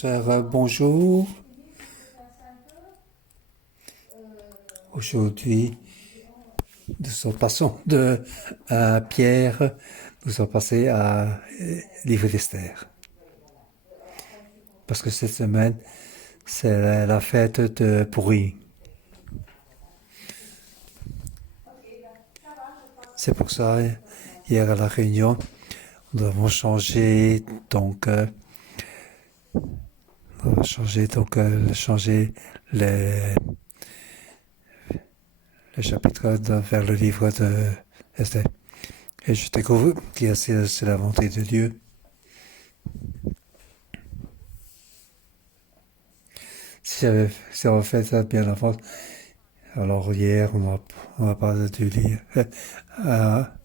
Cher, bonjour. Aujourd'hui, passons de Pierre, nous sommes passés à Livre d'Esther. Parce que cette semaine, c'est la fête de Pourri. C'est pour ça, hier à la réunion, nous avons changé changer les chapitres vers le livre de Esther. Et je découvre que c'est la volonté de Dieu. Si on fait ça bien avant, alors hier on a pas dû lire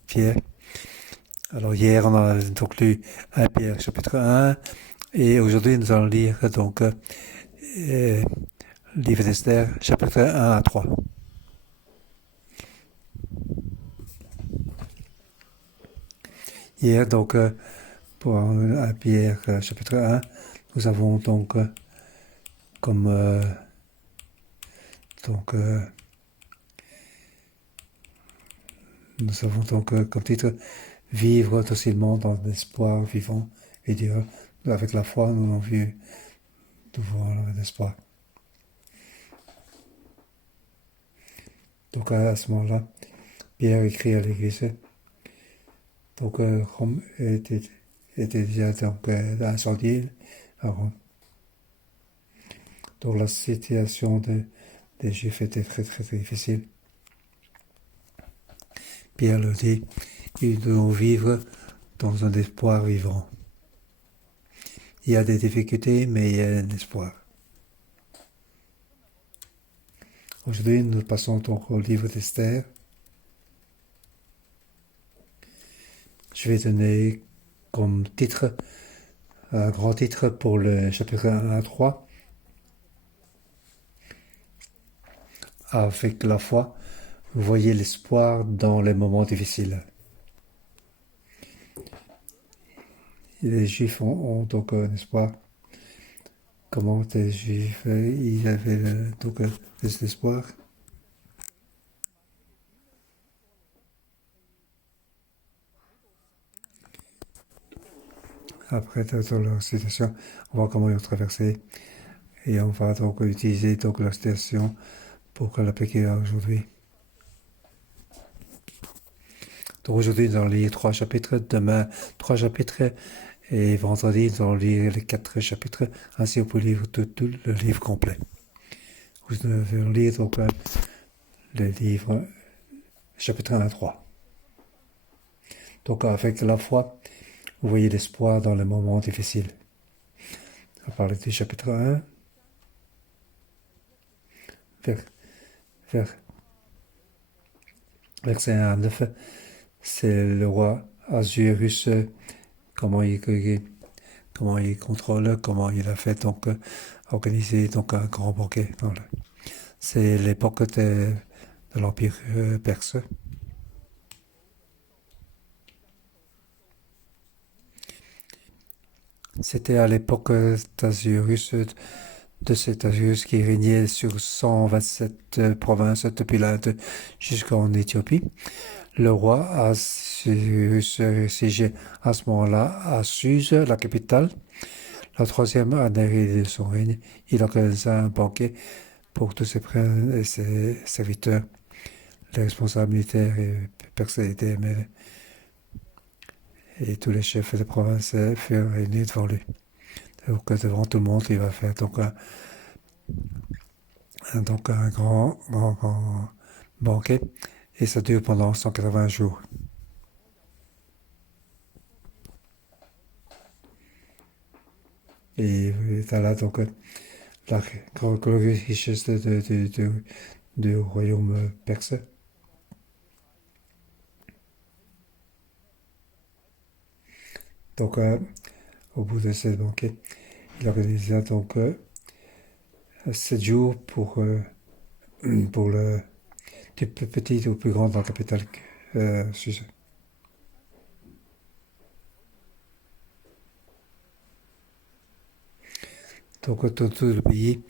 Pierre. Alors hier on a donc lu 1 Pierre chapitre 1 et aujourd'hui nous allons lire donc livre d'Esther chapitre 1 à 3. Hier donc pour 1 Pierre chapitre 1 nous avons donc comme nous avons donc comme titre vivre docilement dans l'espoir vivant et Dieu. Avec la foi, nous avons vu devant l'espoir. Donc à ce moment-là, Pierre écrit à l'église. Donc Rome était déjà donc incendiée à Rome. Donc la situation des Juifs était très très très difficile. Pierre le dit, ils doivent vivre dans un espoir vivant. Il y a des difficultés, mais il y a un espoir. Aujourd'hui, nous passons donc au livre d'Esther. Je vais donner comme titre, un grand titre pour le chapitre 1 à 3. Avec la foi, vous voyez l'espoir dans les moments difficiles. Les Juifs ont donc un espoir. Comment les Juifs ils avaient donc des espoirs. Après dans leur situation, on voit comment ils ont traversé et on va donc utiliser donc leur situation pour l'appliquer aujourd'hui. Donc aujourd'hui, nous allons lire 3 chapitres, demain 3 chapitres, et vendredi, nous allons lire les 4 chapitres, ainsi on peut lire tout le livre complet. Vous devez lire donc le livre chapitre 1 à 3. Donc avec la foi, vous voyez l'espoir dans les moments difficiles. On va parler du chapitre 1, verset 1 à 9. C'est le roi Assuérus, comment il contrôle, comment il a fait donc organiser donc un grand banquet. C'est l'époque de l'Empire perse. C'était à l'époque d'Assuérus, de cet Assuérus qui régnait sur 127 provinces depuis l'Inde jusqu'en Éthiopie. Le roi Assuérus siégeait à ce moment-là à Suse, la capitale. La 3e année de son règne, il organisa un banquet pour tous ses princes et ses serviteurs. Les responsables militaires et personnalités mêlées et tous les chefs de province furent réunis devant lui. Donc devant tout le monde, il va faire donc un grand banquet et ça dure pendant 180 jours. Et là donc la grande richesse du royaume perse. Donc au bout de ce banquet, il organisa donc 7 jours pour le du plus petit au plus grand dans la capitale suisse. Donc tout le pays,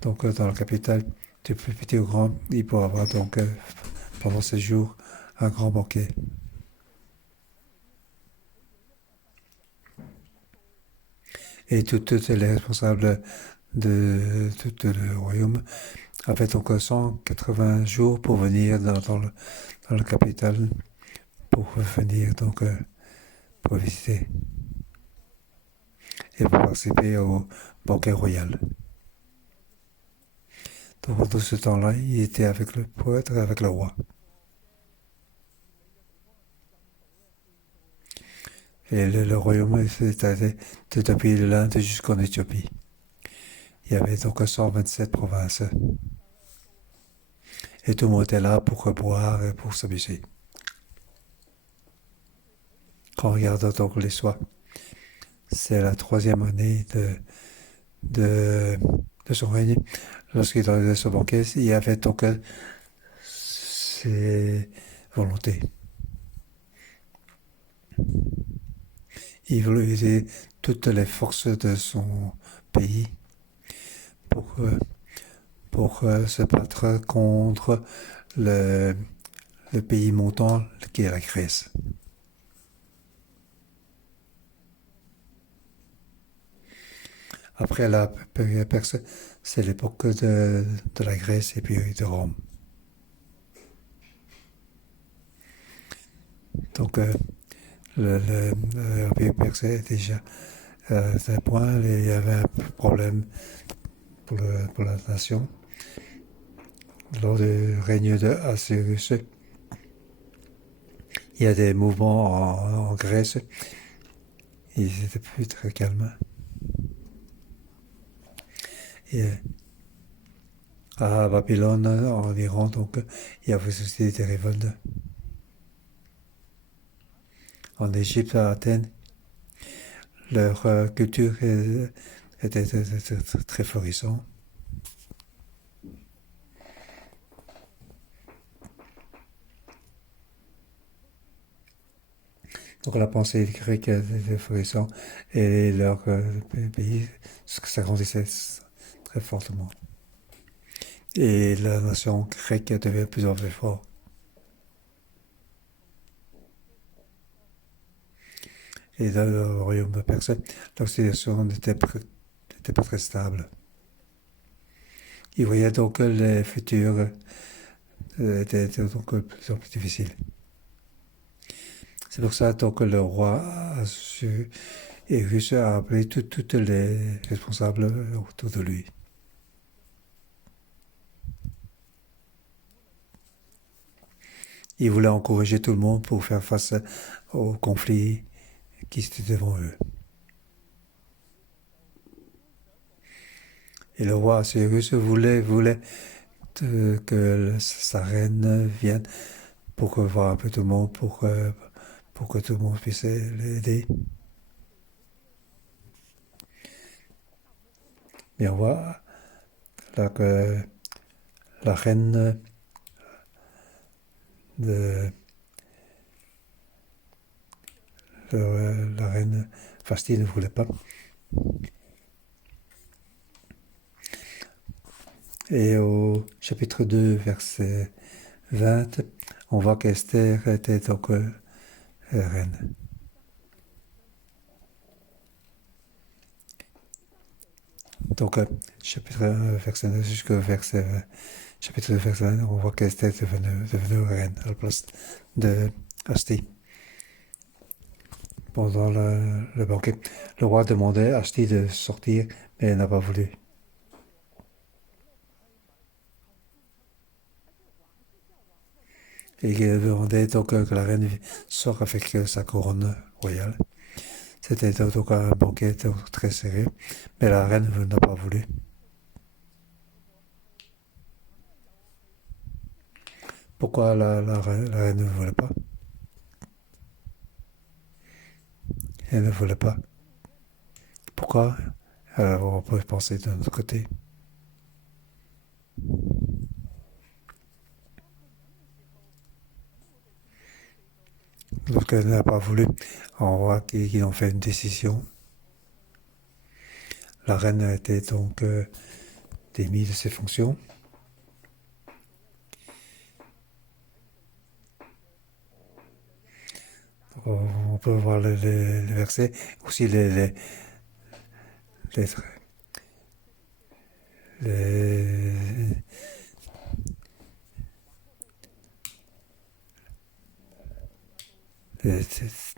donc dans la capitale, du plus petit au grand, il pourra avoir donc pendant ces jours un grand banquet. Et toutes les responsables de tout le royaume avaient donc 180 jours pour venir dans la capitale, pour venir donc pour visiter et pour participer au banquet royal. Donc pendant ce temps-là, il était avec le poète et avec le roi. Et le royaume s'étalait depuis l'Inde jusqu'en Éthiopie. Il y avait donc 127 provinces. Et tout le monde était là pour boire et pour s'amuser. Quand on regarde donc l'histoire, c'est la troisième année de, de son règne. Lorsqu'il arrivait sur ce banquet, il y avait donc ses volontés. Il voulait utiliser toutes les forces de son pays pour, se battre contre le, le pays montant qui est la Grèce. Après la période perse, c'est l'époque de la Grèce et puis de Rome. Donc l'Empire perse est déjà à un point, il y avait un problème pour la nation. Lors du règne de Assyrus, il y a des mouvements en Grèce. Ils étaient plus très calmes. Et à Babylone, en Iran, donc, il y avait aussi des révoltes. En Égypte, à Athènes, leur culture était très florissante. Donc la pensée grecque était florissante et leur pays s'agrandissait très fortement. Et la nation grecque devient de plus en plus forte. Et dans le royaume perse, la situation n'était pas très stable. Ils voyaient donc que les futurs étaient donc de plus en plus difficiles. C'est pour ça donc, que le roi a su et réussi à appeler toutes les responsables autour de lui. Il voulait encourager tout le monde pour faire face aux conflits qui étaient devant eux. Et le roi Cyrus voulait que sa reine vienne pour voir un peu tout le monde, pour que tout le monde puisse l'aider. Mais on voit là que la reine de la reine Vashti ne voulait pas. Et au chapitre 2, verset 20, on voit qu'Esther était donc reine. Donc, chapitre 1, verset 9 jusqu'au chapitre 2, verset 20, on voit qu'Esther est devenue reine à la place de Vashti. Pendant le banquet, le roi demandait à Vashti de sortir, mais elle n'a pas voulu. Et il demandait donc que la reine sorte avec sa couronne royale. C'était donc un banquet très sérieux, mais la reine n'a pas voulu. Pourquoi la reine ne voulait pas? Elle ne voulait pas. Pourquoi? Alors on peut penser de notre côté. Lorsqu'elle n'a pas voulu, on voit qu'ils ont fait une décision. La reine a été donc démise de ses fonctions. On peut voir les versets, aussi les, les, les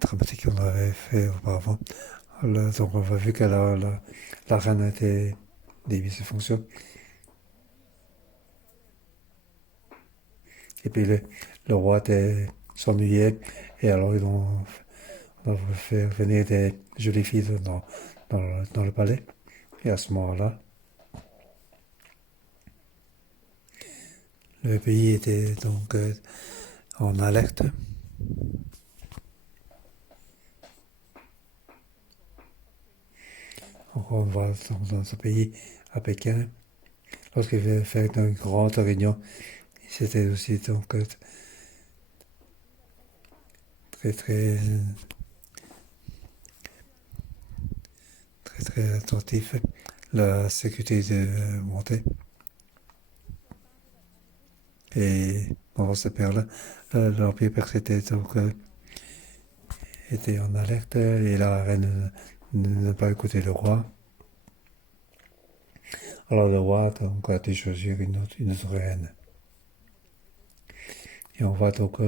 dramatiques qu'on avait fait auparavant. Là, donc on a vu que la reine a été démise de ses fonctions. Et puis le roi s'ennuyait, et alors on a voulu faire venir des jolies filles dans le palais. Et à ce moment-là, le pays était donc en alerte. Donc on va dans ce pays, à Pékin, lorsqu'il avait fait une grande réunion, c'était aussi donc très très très très attentif. La sécurité de montée. Et pendant cette période-là, l'Empire perse était en alerte et la reine n'a pas écouté le roi. Alors le roi donc, a dû choisir une autre reine. Et on va donc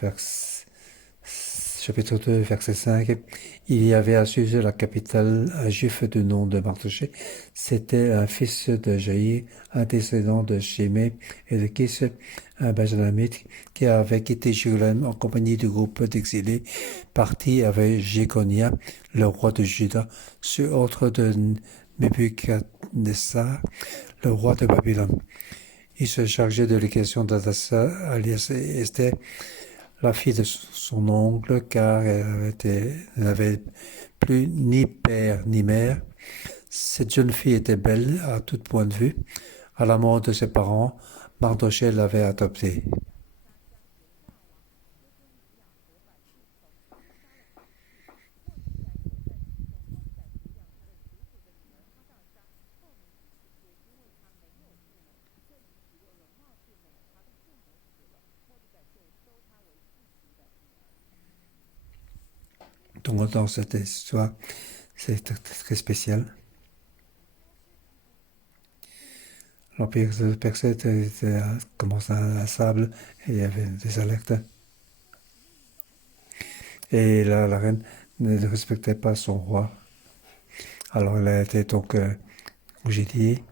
vers chapitre 2, verset 5. Il y avait à Suse, la capitale, un juif du nom de Mardoché. C'était un fils de Jaïr, un descendant de Shimei et de Kis, un benjaminite qui avait quitté Jérusalem en compagnie du groupe d'exilés, parti avec Jéconia, le roi de Juda, sur ordre de Nebuchadnezzar, le roi de Babylone. Il se chargeait de l'éducation d'Adassa, alias Esther, la fille de son oncle, car elle n'avait plus ni père ni mère. Cette jeune fille était belle à tout point de vue. À la mort de ses parents, Mardochée l'avait adoptée. Donc dans cette histoire, c'est très spécial. L'Empire perse commence à sable et il y avait des alertes. Et la reine ne respectait pas son roi. Alors elle a été donc congédiée.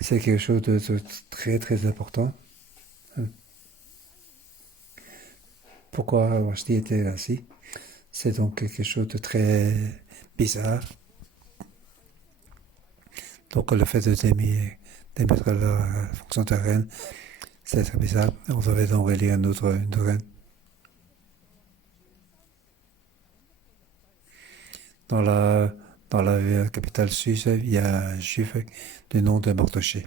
C'est quelque chose de très très important. Pourquoi Vashti était ainsi? C'est donc quelque chose de très bizarre. Donc le fait de démettre la fonction de reine, c'est très bizarre. On devait donc élire une reine. Dans la, dans la capitale suisse, il y a un juif du nom de Mardoché.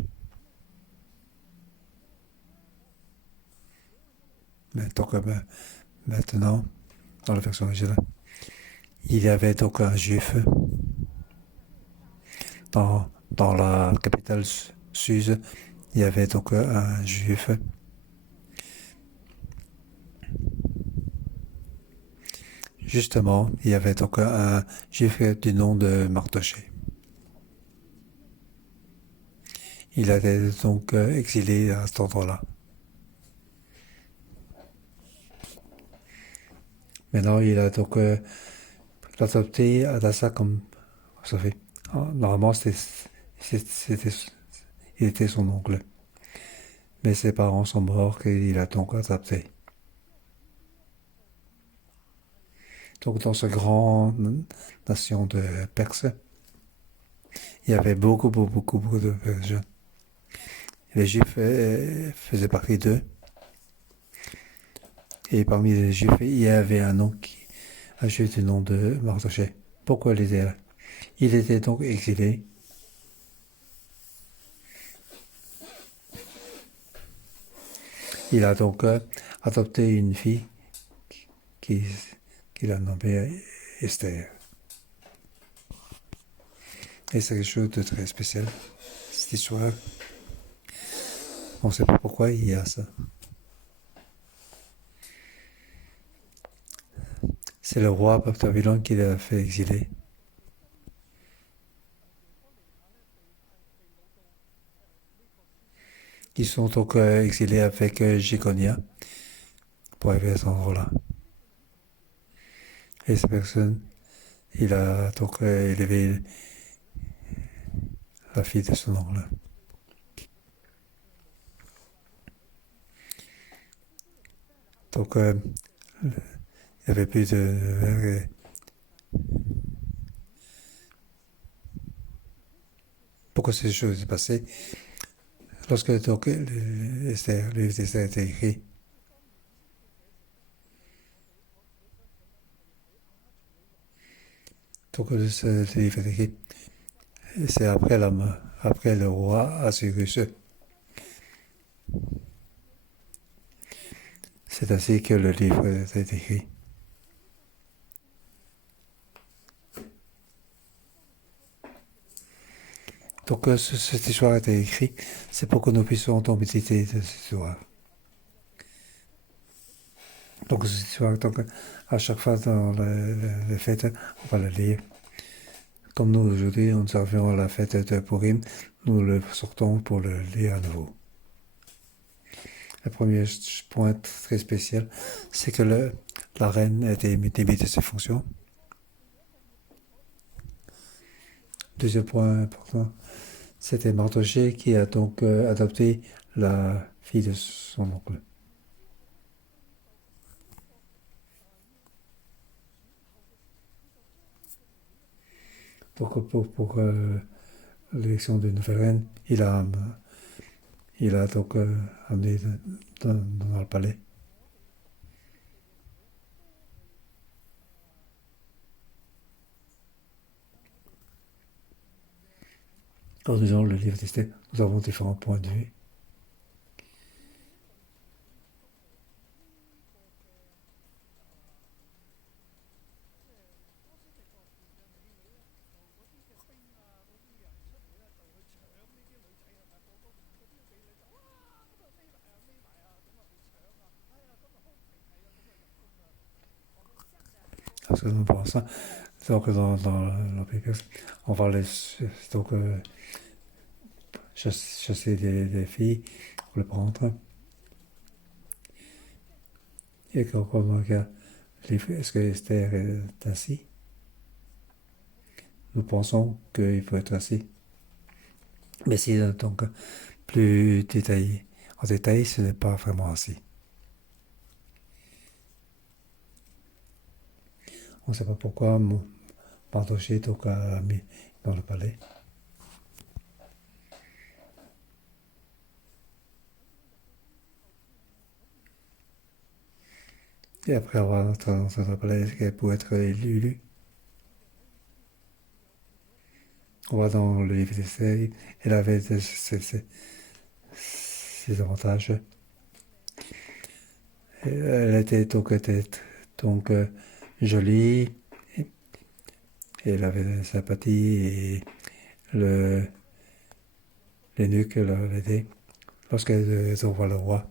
Mais donc maintenant, dans la version originale, il y avait donc un juif dans la capitale suisse. Il y avait donc un juif. Justement, il y avait donc un juif du nom de Mardoché. Il a été donc exilé à cet endroit-là. Maintenant, il a donc adopté Adassa comme, vous savez, normalement c'était, il était son oncle. Mais ses parents sont morts et il a donc adopté. Donc dans ce grand nation de Perse, il y avait beaucoup de Persiens. Les Juifs faisaient partie d'eux. Et parmi les Juifs, il y avait un Juif du nom de Mardoché. Pourquoi il était là? Il était donc exilé. Il a donc adopté une fille qu'il a nommée Esther. Et c'est quelque chose de très spécial, cette histoire. On ne sait pas pourquoi il y a ça. C'est le roi Babylone qui l'a fait exiler. Ils sont donc exilés avec Jéconia pour arriver à cet endroit-là. Et cette personne, il a donc élevé la fille de son oncle. Donc, il n'y avait plus de... pourquoi ces choses sont passées? Lorsque donc, le livre d'Esther a été écrit, donc ce livre est écrit, c'est après après le roi Assyrus. C'est ainsi que le livre est écrit. Donc cette histoire a été écrite, c'est pour que nous puissions méditer de cette histoire. Donc cette histoire, donc, à chaque fois dans les fêtes, on va la lire. Comme nous aujourd'hui, nous avions la fête de Purim, nous le sortons pour le lire à nouveau. Le premier point très spécial, c'est que la reine a été démise de ses fonctions. Deuxième point important, c'était Mardochée qui a donc adopté la fille de son oncle. Donc pour l'élection d'une nouvelle reine, il a donc amené dans le palais. Quand nous lisons le livre d'Esther, nous avons différents points de vue. Parce que nous pensons, donc dans l'Empire, on va donc, chasser des filles pour les prendre. Et quand on regarde est-ce que Esther est ainsi? Nous pensons qu'il faut être ainsi. Mais si donc plus détaillé, en détail, ce n'est pas vraiment ainsi. On ne sait pas pourquoi Mardochée donc a mis dans le palais. Et après avoir entré dans le palais pour être élu, on va dans le livre d'essai, elle avait ses avantages. Elle était donc jolie, et elle avait de la sympathie et l'eunuque l'aidait lorsqu'elle voit le roi.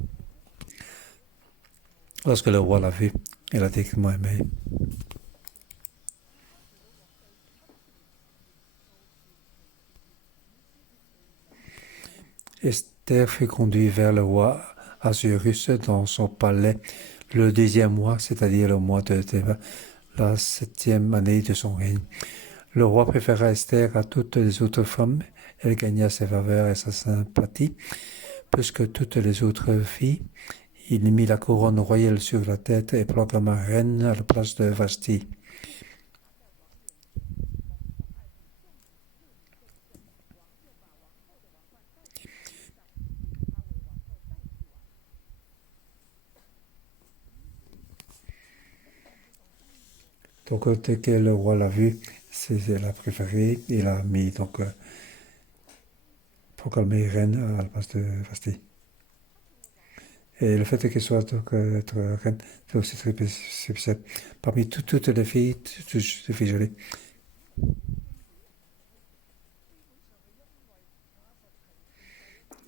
Lorsque le roi l'a vu, il a dit qu'il m'a aimé. Esther fut conduite vers le roi Assyrus dans son palais le 10e mois, c'est-à-dire le mois de Théba, la 7e année de son règne. Le roi préféra Esther à toutes les autres femmes. Elle gagna sa faveur et sa sympathie, plus que toutes les autres filles. Il mit la couronne royale sur la tête et proclama reine à la place de Vashti. Donc, dès que le roi l'a vue, c'est la préférée. Il a mis donc proclamé reine à la place de Vashti. Et le fait qu'elle soit donc, être reine, c'est aussi très spécial. Parmi toutes les filles, toutes les filles jolies,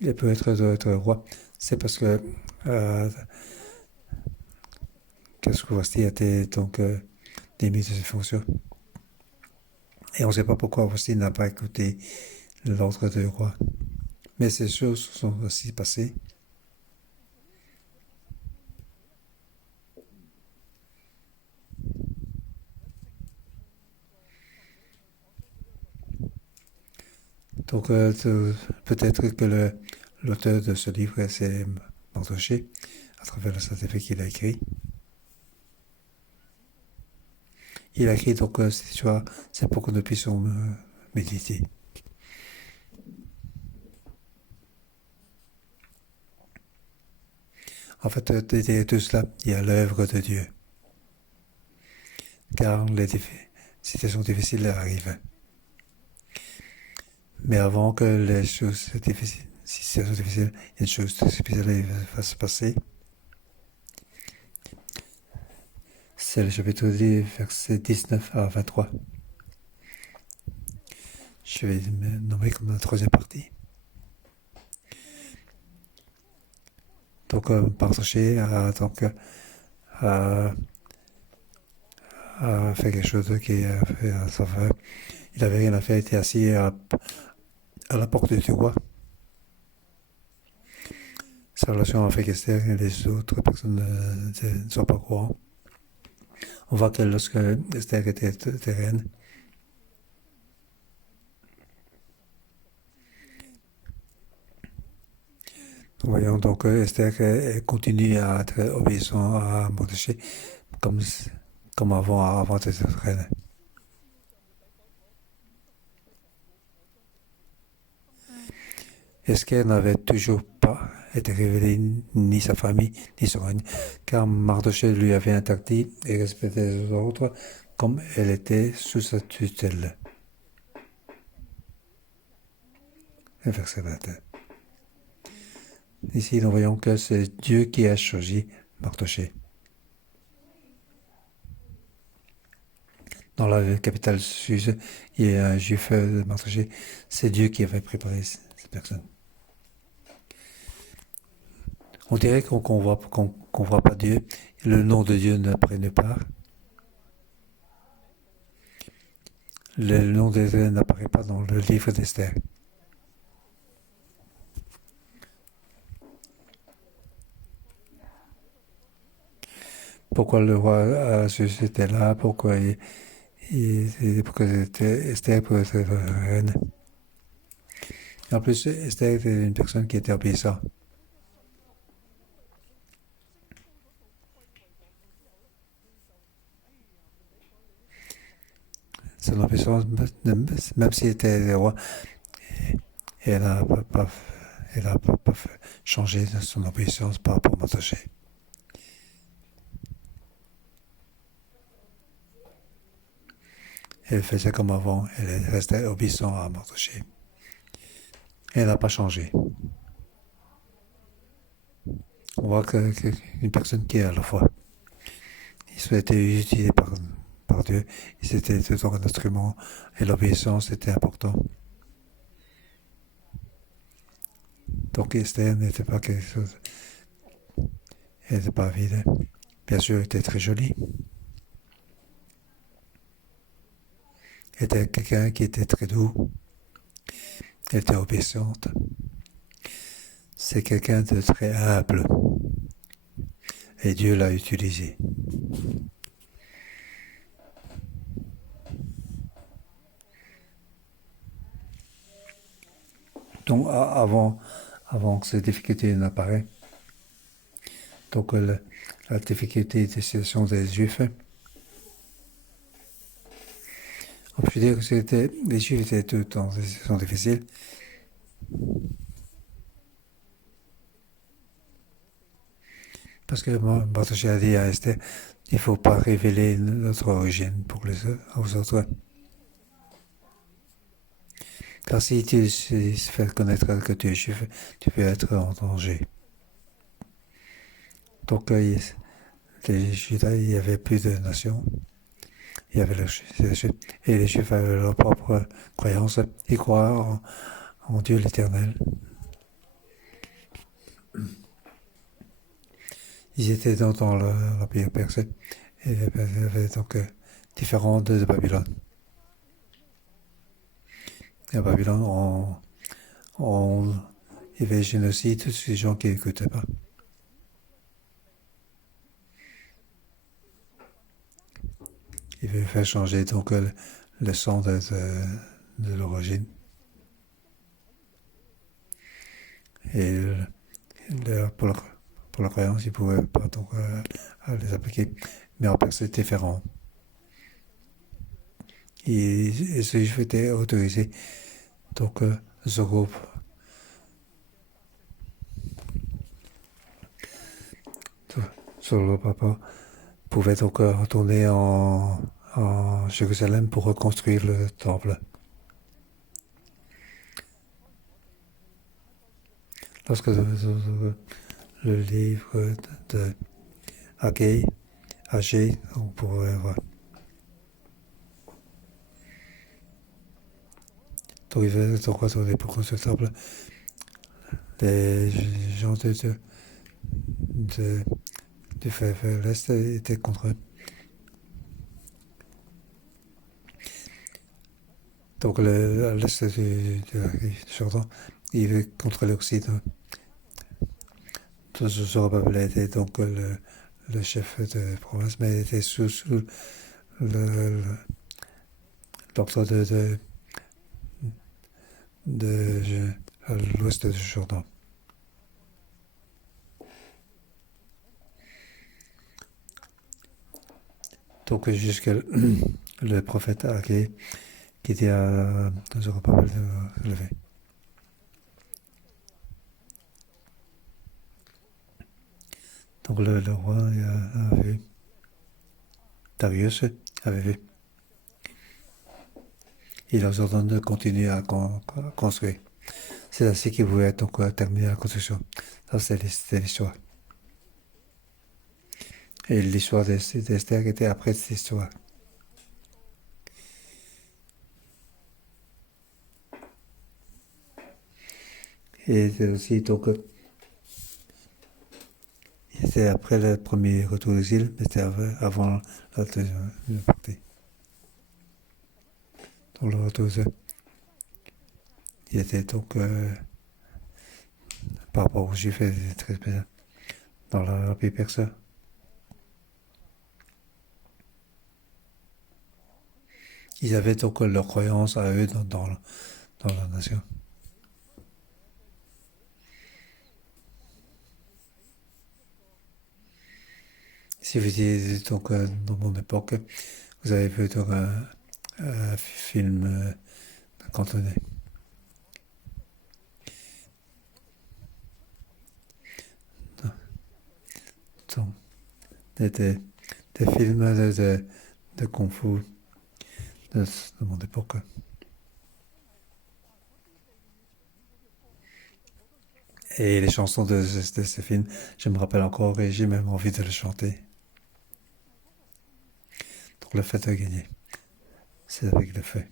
elle peut être roi. C'est parce que euh, qu'est-ce que Vasti a été donc démis de ses fonctions. Et on ne sait pas pourquoi Vasti n'a pas écouté l'ordre du roi. Mais ces choses sont aussi passées. Donc peut-être que l'auteur de ce livre s'est Mardoché à travers le certificat qu'il a écrit. Il a écrit donc, tu vois, c'est pour que nous puissions méditer. En fait, derrière tout cela, il y a l'œuvre de Dieu. Car les situations difficiles arrivent. Mais avant que les choses difficiles, situations difficiles, une chose difficile va se passer. C'est le chapitre 10, verset 19 à 23. Je vais me nommer comme la troisième partie. Donc, Mardoché a donc a, a fait quelque chose qui a fait à sa fin. Il avait rien à faire, il était assis à la porte du roi. Sa relation avec Esther et les autres personnes ne sont pas au courant. On voit que lorsque Esther était reine, nous voyons donc que Esther continue à être obéissant à Mordechai comme, comme avant d'être reine. Esther n'avait toujours pas été révélée ni sa famille ni son règne, car Mardoché lui avait interdit et respecté les autres comme elle était sous sa tutelle. Verset 21. Ici, nous voyons que c'est Dieu qui a choisi Mardoché. Dans la capitale suisse, il y a un juif de Mardoché. C'est Dieu qui avait préparé cette personne. On dirait qu'on ne voit pas Dieu. Le nom de Dieu ne prenne pas. Le nom de Dieu n'apparaît pas dans le livre d'Esther. Pourquoi le roi Asus était là, pourquoi Esther pouvait être reine. En plus, Esther était une personne qui était obéissante. Son obéissance, même s'il était roi, elle n'a pas changé son obéissance par rapport à Mardoché. Elle faisait comme avant, elle restait obéissante à Mardoché. Elle n'a pas changé. On voit qu'une personne qui est à la foi, il a été utilisé par Dieu, c'était toujours un instrument et l'obéissance était important. Donc Esther n'était pas quelque chose, elle n'était pas vide. Bien sûr, elle était très jolie. Elle était quelqu'un qui était très doux. Elle était obéissante. C'est quelqu'un de très humble. Et Dieu l'a utilisé. Donc avant que ces difficultés n'apparaissent, donc la difficulté des situations des Juifs, on peut dire que les Juifs étaient tout le temps des situations difficiles. Parce que Mardoché a dit à Esther, il ne faut pas révéler notre origine aux autres. Car si tu se fais connaître que tu es juif, tu peux être en danger. Donc, les Juifs, il y avait plus de nations. Il y avait et les Juifs avaient leur propre croyance. Ils croient en Dieu l'Éternel. Ils étaient dans l'Empire perse. Et il y avait donc différents de Babylone. Et à Babylone, il y avait génocide, tous ces gens qui n'écoutaient pas. Il veut faire changer donc le sang de l'origine. Et pour la croyance, ils ne pouvaient pas donc, les appliquer. Mais en Perse, c'est différent. Et ce juif était autorisé. Donc, ce groupe, ce papa, pouvait donc retourner en Jérusalem pour reconstruire le temple. Lorsque le livre de Agé, on pourrait voir. Donc il va donc retourner pour construire le temple. Les gens du l'Est étaient contre eux. Donc à l'Est du Jordan, il veut contre l'Occident. Zorobabel était donc le chef de province, mais il était sous l'ordre à l'ouest du Jordan. Donc jusqu'à le prophète Agé qui dit à Zorobabel de se lever. Donc le roi a vu, Darius avait vu. Il leur ordonne de continuer à construire. C'est ainsi qu'ils voulaient donc terminer la construction. Ça, c'était l'histoire. Et l'histoire d'Esther était après cette histoire. Et aussi, donc, c'était après le premier retour d'exil, mais c'était avant la deuxième partie. Donc, le retour d'exil, il était donc, par rapport aux Juifs, il était très spécial. Dans la pays perse. Ils avaient donc leur croyance à eux dans la nation. Si vous dites donc dans mon époque, vous avez vu donc un film cantonais. Donc, des films de Kung Fu de mon époque. Et les chansons de ces films, je me rappelle encore et j'ai même envie de les chanter. Donc le fait de gagner, c'est avec le feu.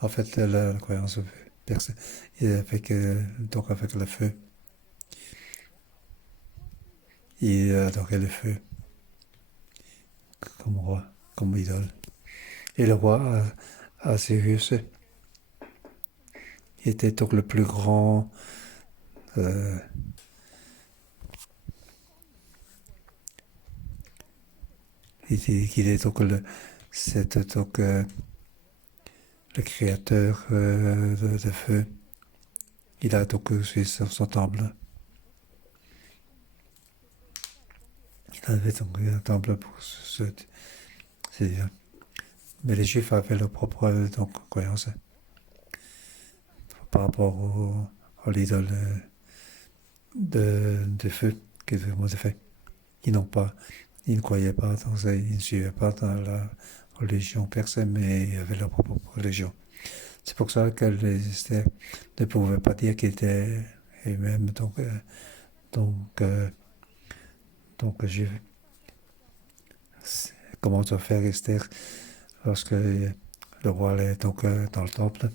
En fait, la croyance perse, donc avec le feu, il adorait le feu comme roi, comme idole. Et le roi Assyrus était donc le plus grand il est donc le créateur de feu. Il a donc aussi son temple. Il avait donc un temple pour mais les Juifs avaient leur propre donc, croyance par rapport à l'idole de feu qui est vraiment de fait. Ils ne croyaient pas dans ça, ils ne suivaient pas dans la religion perse, mais ils avaient leur propre religion. C'est pour ça que les Esther ne pouvaient pas dire qu'il était et même donc, comment doit faire Esther lorsque le roi allait donc dans le temple.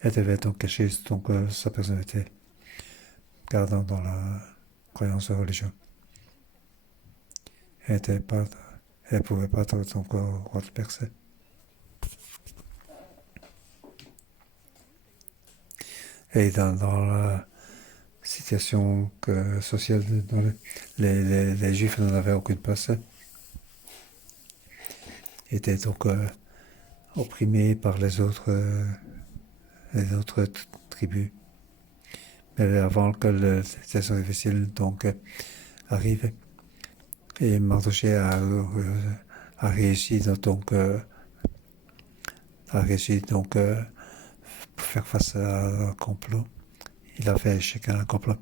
Elle devait donc cacher donc, sa personnalité, gardant dans la croyance religieuse. Elle était pas, elle pouvait pas être donc roi de Perse. Et dans la situation sociale, dans les Juifs n'en avaient aucune place. Étaient donc opprimés par les autres tribus. Mais avant que la situation difficile donc arrive, et Mardoché a réussi donc pour faire face à un complot. Il a fait échec à un complot.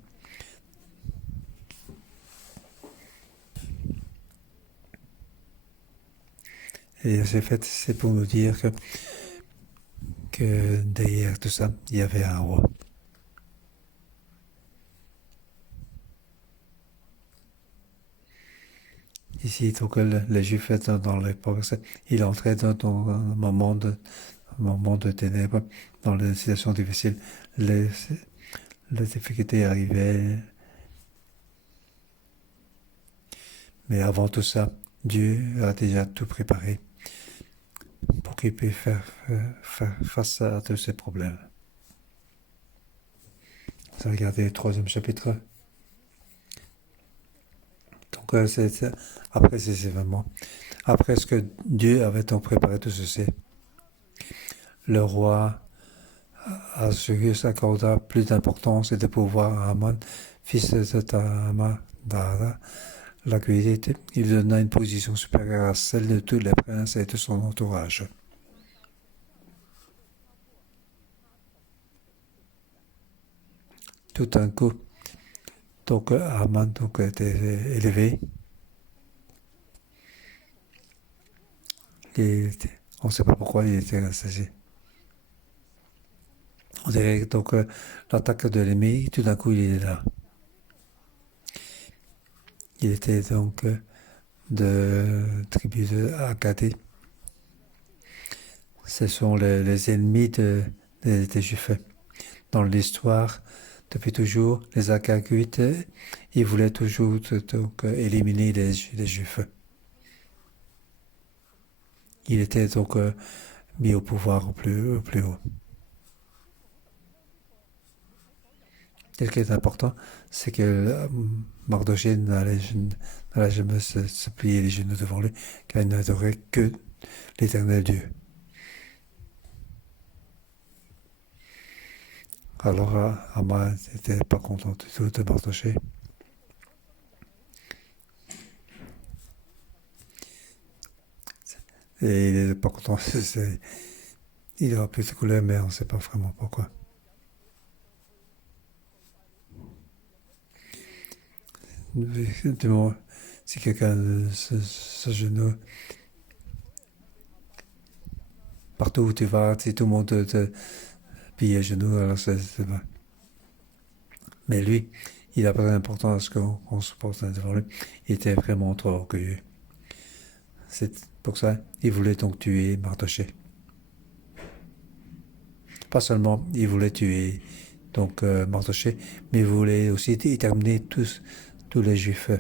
Et c'est pour nous dire que derrière tout ça, il y avait un roi. Ici, donc, les Juifs dans l'époque, il entrait dans un moment de ténèbres, dans les situations difficiles. Les difficultés arrivaient. Mais avant tout ça, Dieu a déjà tout préparé pour qu'il puisse faire face à tous ces problèmes. Vous regardez le 3e chapitre. Donc, après ces événements, après ce que Dieu avait donc préparé tout ceci, le roi Assuérus accorda plus d'importance et de pouvoir à Aman, fils de Tamadara, la Guédite. Il donna une position supérieure à celle de tous les princes et de son entourage. Tout d'un coup, donc Aman donc, était élevé. On ne sait pas pourquoi il était rassasié. On dirait donc l'attaque de l'ennemi, tout d'un coup il est là. Il était donc de tribu de Akkad. Ce sont les ennemis des Juifs. Dans l'histoire, depuis toujours, les Akkagites, ils voulaient toujours donc, éliminer les Juifs. Il était donc mis au pouvoir au plus haut. Et ce qui est important, c'est que Mardoché n'allait jamais se plier les genoux devant lui, car il n'adorait que l'éternel Dieu. Alors Haman n'était pas content du tout de Mardoché. Et il n'est pas content. Il aura plus de couleur, mais on ne sait pas vraiment pourquoi. Si quelqu'un se genoux, partout où tu vas, si tout le monde te pille à genoux, alors c'est vrai. Mais lui, il n'a pas d'importance à ce qu'on se porte devant lui. Il était vraiment trop orgueilleux. C'est pour ça il voulait donc tuer Mardoché. Pas seulement il voulait tuer donc Mardoché, mais il voulait aussi terminer tous les Juifs.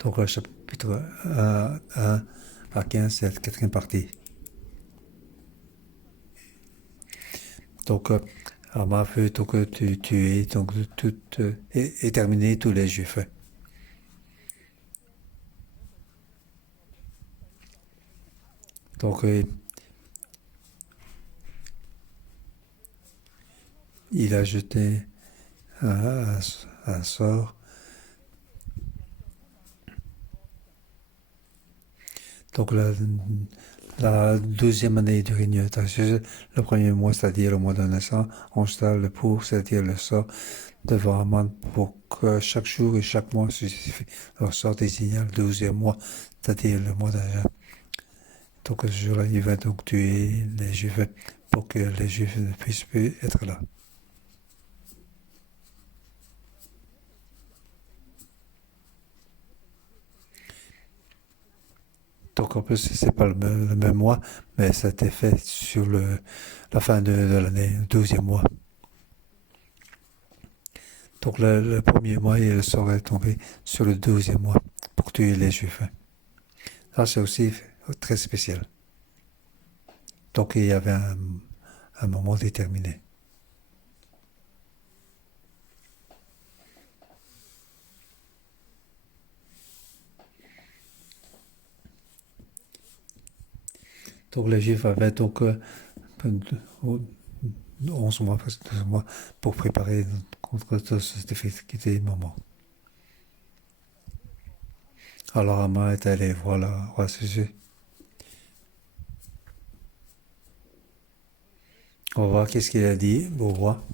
Donc le chapitre 1 à 15, c'est la 4e partie. Donc Haman veut donc tuer donc, et terminer tous les Juifs. Donc il a jeté un sort. Donc la 12e année du règne d'Artaxerxès, le premier mois, c'est-à-dire le mois de naissance, on installe le pour, c'est-à-dire le sort devant Haman pour que chaque jour et chaque mois suffit. Le sort désigne le 12e mois, c'est-à-dire le mois d'Adar. Donc ce jour-là, il va donc tuer les Juifs pour que les Juifs ne puissent plus être là. Donc en plus, c'est pas le même mois, mais ça a été fait sur la fin de l'année, le 12e mois. Donc le premier mois, il serait tombé sur le 12e mois pour tuer les Juifs. Ça, c'est aussi très spécial. Donc il y avait un moment déterminé. Donc les Juifs avaient donc 11 mois, presque 12 mois, pour préparer contre cet effet moment. Alors Haman est allé voir le roi Jésus. On va voir qu'est-ce qu'il a dit au roi.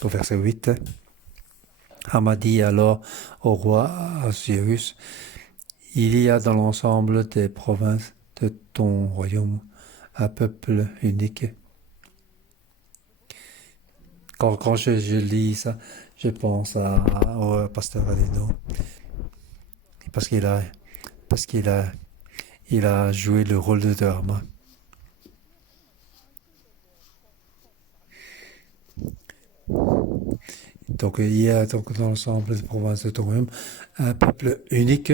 Au verset 8. Haman dit alors au roi Assuérus, il y a dans l'ensemble des provinces de ton royaume un peuple unique. Quand je lis ça, je pense au pasteur Adino. Parce qu'il a joué le rôle de Haman. Donc il y a donc dans l'ensemble des provinces de ton royaume un peuple unique,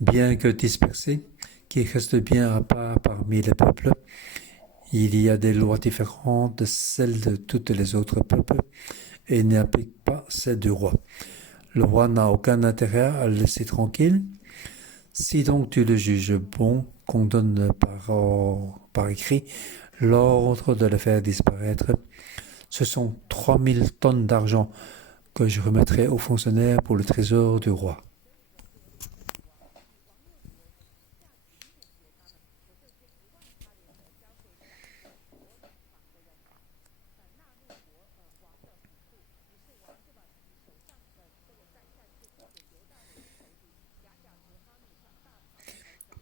bien que dispersé, qui reste bien à part parmi les peuples. Il y a des lois différentes de celles de tous les autres peuples et n'applique pas celles du roi. Le roi n'a aucun intérêt à le laisser tranquille. Si donc tu le juges bon, qu'on donne par écrit l'ordre de le faire disparaître, ce sont 3000 tonnes d'argent que je remettrai aux fonctionnaires pour le trésor du roi.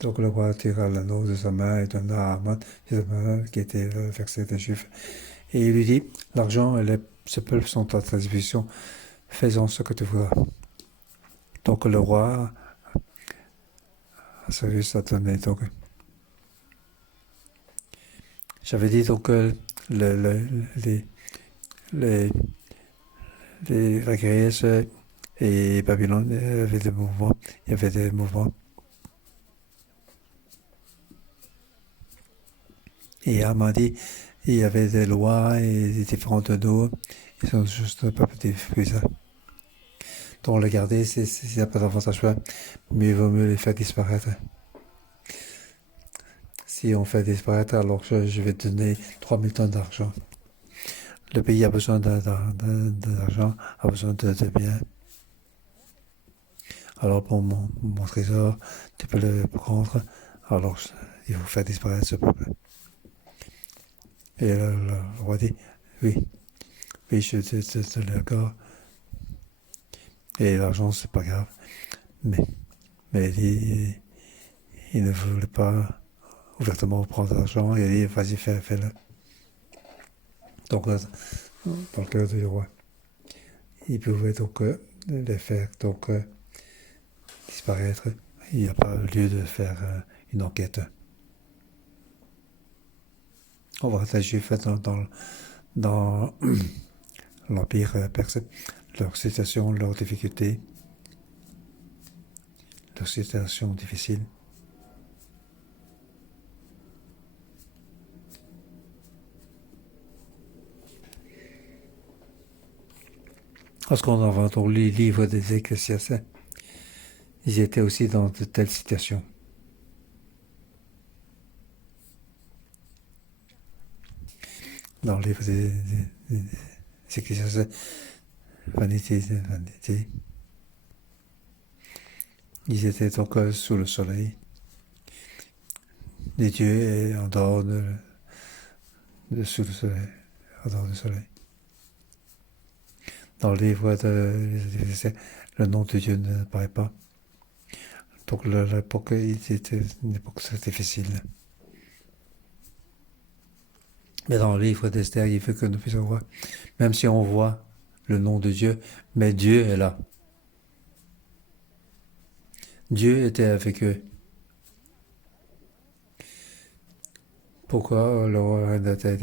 Donc le roi tira l'anneau de sa main et donna à Haman, qui était le verset des Juifs. Et il lui dit, l'argent et ce peuple sont à ta disposition, fais-en ce que tu voudras. Donc le roi Assuérus a donné. Donc, j'avais dit donc les, la Grèce et Babylone avaient des mouvements. Il y avait des mouvements. Et Haman dit, il y avait des lois et des différentes lois. Ils sont juste pas plus ça. Donc les garder, s'il n'y a pas d'avantage, mais il vaut mieux les faire disparaître. Si on fait disparaître, alors je vais donner 3000 tonnes d'argent. Le pays a besoin d'argent, a besoin de biens. Alors pour mon trésor, tu peux le prendre. Alors il faut faire disparaître ce peuple. Et le roi dit, oui, je te l'accorde. Et l'argent, c'est pas grave. Mais il ne voulait pas ouvertement prendre l'argent. Il a dit, vas-y, fais-le. Donc, dans le cœur du roi, il pouvait donc les faire disparaître. Il n'y a pas lieu de faire une enquête. On va les Juifs dans l'Empire perse, leur situation, leurs difficultés, leur situation difficile. Lorsqu'on invente les livres des Ecclésiastes, ils étaient aussi dans de telles situations. Dans le livre des Ecclésiastes, vanité, vanité. Ils étaient donc sous le soleil. Les dieux et en dehors sous le soleil, en dehors du soleil. Dans le livre le nom de Dieu ne paraît pas. Donc l'époque était une époque très difficile. Mais dans le livre d'Esther, il fait que nous puissions voir, même si on voit le nom de Dieu, mais Dieu est là. Dieu était avec eux. Pourquoi le roi était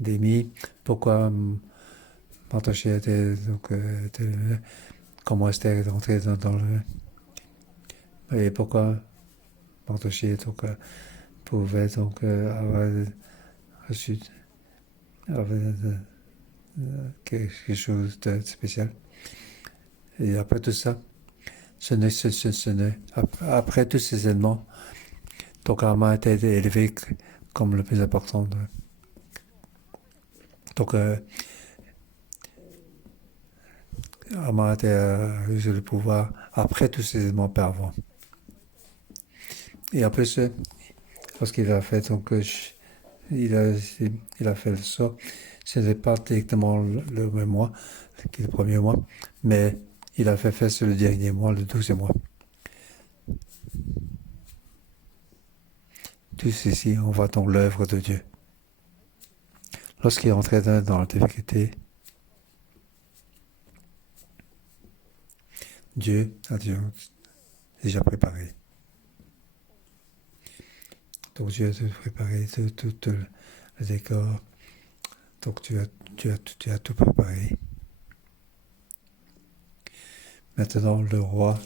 démis? Pourquoi Mardochée était donc comment Esther est entrée dans le et pourquoi Mardochée donc pouvait donc avoir reçu quelque chose de spécial. Et après tout ça, après tous ces événements, donc Haman a été élevé comme le plus important. Donc Haman a été eu le pouvoir après tous ces événements par avant. Et en plus, lorsqu'il a fait donc il a fait le sort, ce n'est pas directement le même mois, qui est le premier mois, mais il a fait sur le dernier mois, le 12e mois. Tout ceci, on voit donc l'œuvre de Dieu. Lorsqu'il est entré dans la difficulté, Dieu a déjà préparé. Donc Dieu a préparé tout le décor. Donc tu as tout préparé. Maintenant, le roi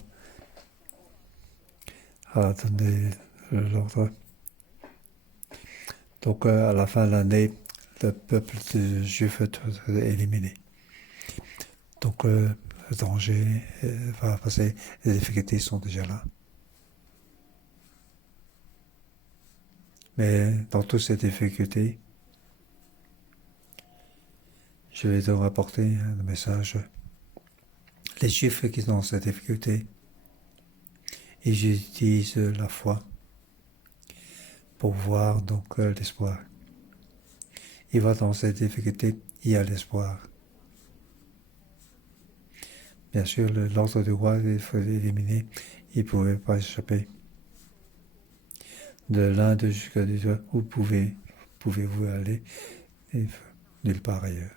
a donné l'ordre. Donc à la fin de l'année, le peuple juif est éliminé. Donc le danger va passer, les difficultés sont déjà là. Mais dans toutes ces difficultés, je vais donc apporter un message. Les Juifs qui sont dans cette difficulté, ils utilisent la foi pour voir donc l'espoir. Ils voient dans cette difficulté, il y a l'espoir. Bien sûr, l'ordre du roi, il faut l'éliminer, il ne pouvait pas échapper. De l'Inde jusqu'à du doigt, où pouvez-vous aller et nulle part ailleurs.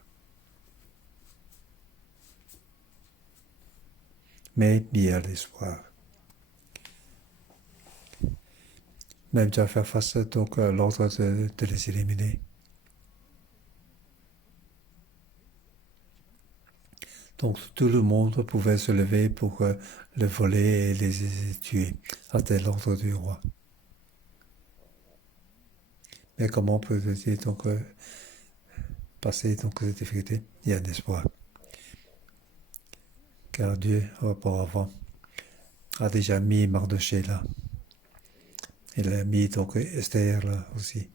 Mais il y a l'espoir. Même tu vas faire face donc à l'ordre de les éliminer. Donc tout le monde pouvait se lever pour le voler et les tuer. C'était l'ordre du roi. Mais comment peut-il donc passer donc cette difficulté? Il y a un espoir. Car Dieu, auparavant, a déjà mis Mardochée là. Il a mis donc Esther là aussi.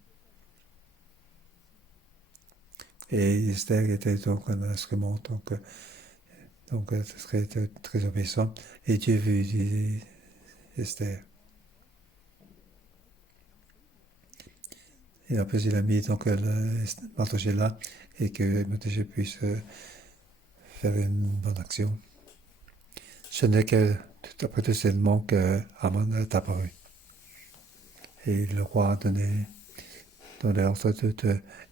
Et Esther était donc un instrument donc très, très obéissant. Et Dieu veut utiliser Esther. Et en plus, il a mis donc Mardochée là et que Mardochée puisse faire une bonne action. Ce n'est que après tout ces événements que Haman est apparu. Et le roi a donné l'ordre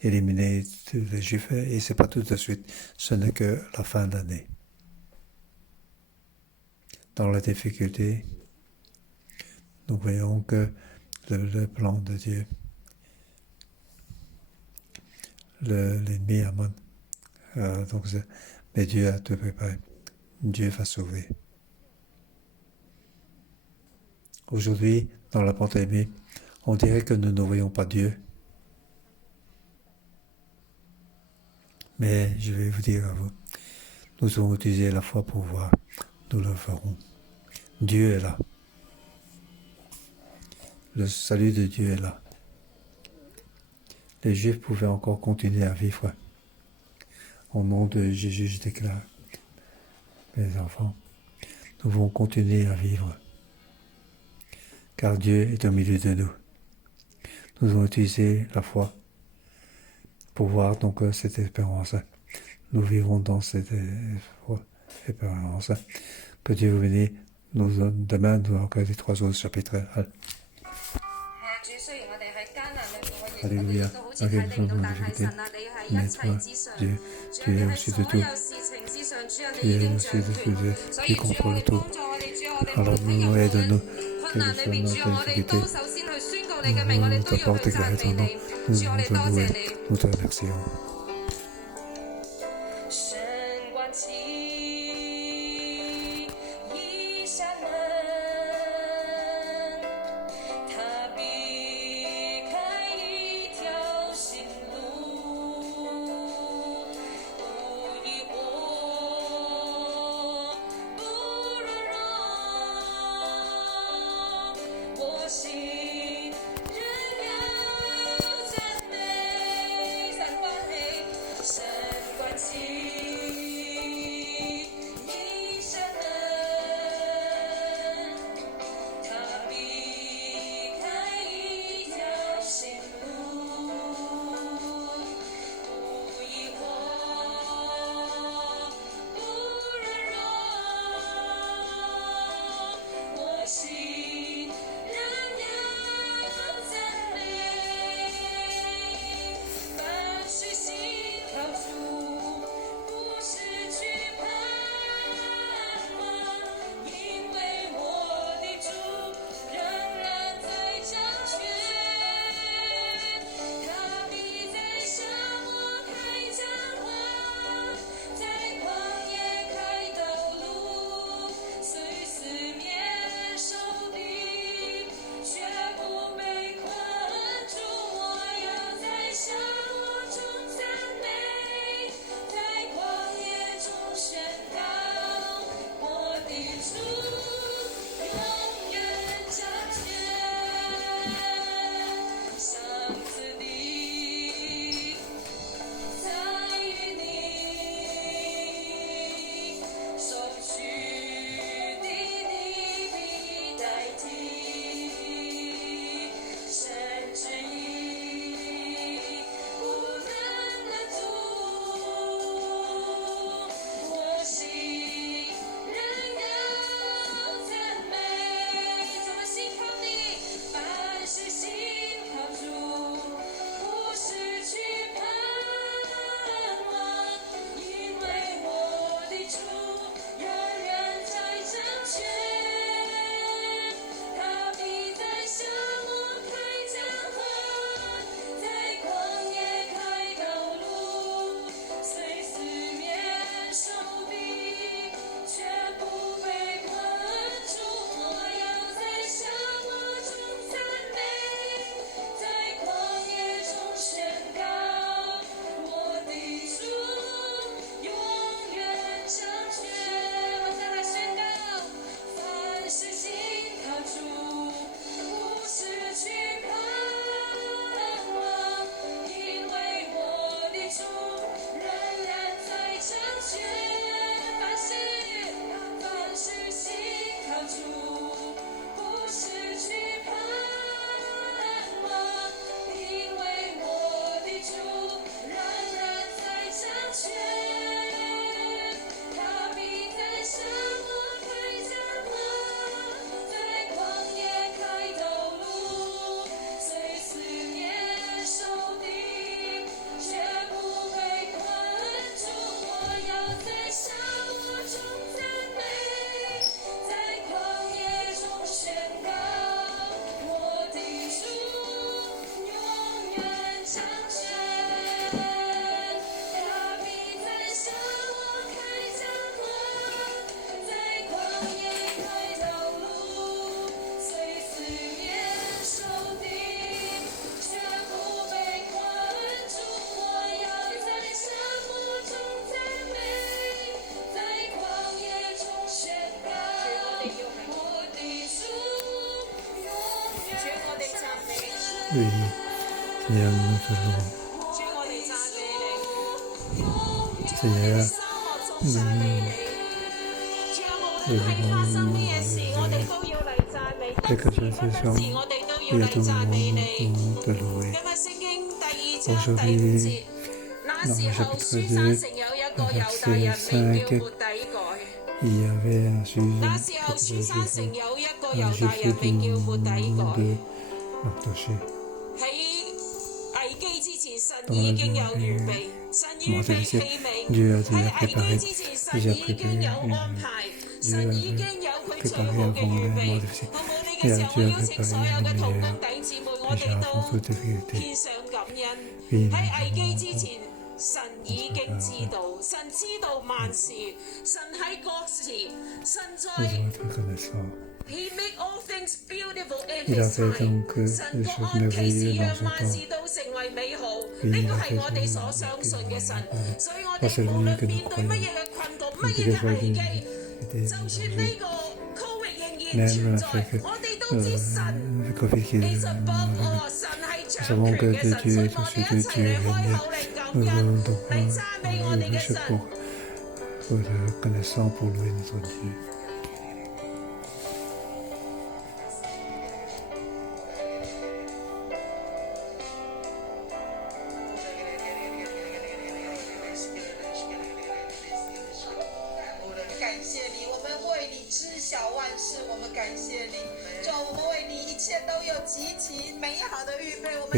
d'éliminer les Juifs, et ce n'est pas tout de suite, ce n'est que la fin de l'année. Dans la difficulté, nous voyons que le plan de Dieu, l'ennemi Haman, mais Dieu a tout préparé. Dieu va sauver. Aujourd'hui, dans la pandémie, on dirait que nous ne voyons pas Dieu. Mais je vais vous dire à vous, nous devons utiliser la foi pour voir. Nous le ferons. Dieu est là. Le salut de Dieu est là. Les Juifs pouvaient encore continuer à vivre. Au nom de Jésus, je déclare, mes enfants, nous devons continuer à vivre. Car Dieu est au milieu de nous. Nous devons utiliser la foi pour voir donc cette espérance. Nous vivons dans cette espérance. Que Dieu vous bénisse. Demain, nous allons regarder 3 autres chapitres. Alléluia. Avec nous sommes en difficulté. Mais toi, Dieu, tu es au-dessus de tout. Tu es au-dessus de tout. Tu contrôles tout. Alors nous aide-nous, quelles que soient nos difficultés, nous t'apporter grâce à ton nom, nous voulons te louer, nous te remercions. Oui, Seigneur, nous te louons. Seigneur, nous這個在世上也都我的louer. Aujourd'hui, dans le chapitre 2, verset 5, il y avait un sujet un gifle du nom de Mardoché. Dans la moi je sais, Dieu a déjà préparé, déjà préparé, Dieu préparé avant les mois difficiles. Et Dieu a préparé le meilleur déjà avant toute difficulté. Et nous avons 神已經知道，神知道萬事，神喺各時，神在。He make all things beautiful in His time。神各按其時讓萬事都成為美好，呢個係我哋所相信嘅神。所以我哋無論面對乜嘢嘅困局、乜嘢嘅危機，就算呢個 Covid 仍然存在，我哋都知神 is above all， 神係掌權嘅神。所以我哋一齊嚟開口嚟感恩，嚟讚美我哋嘅神。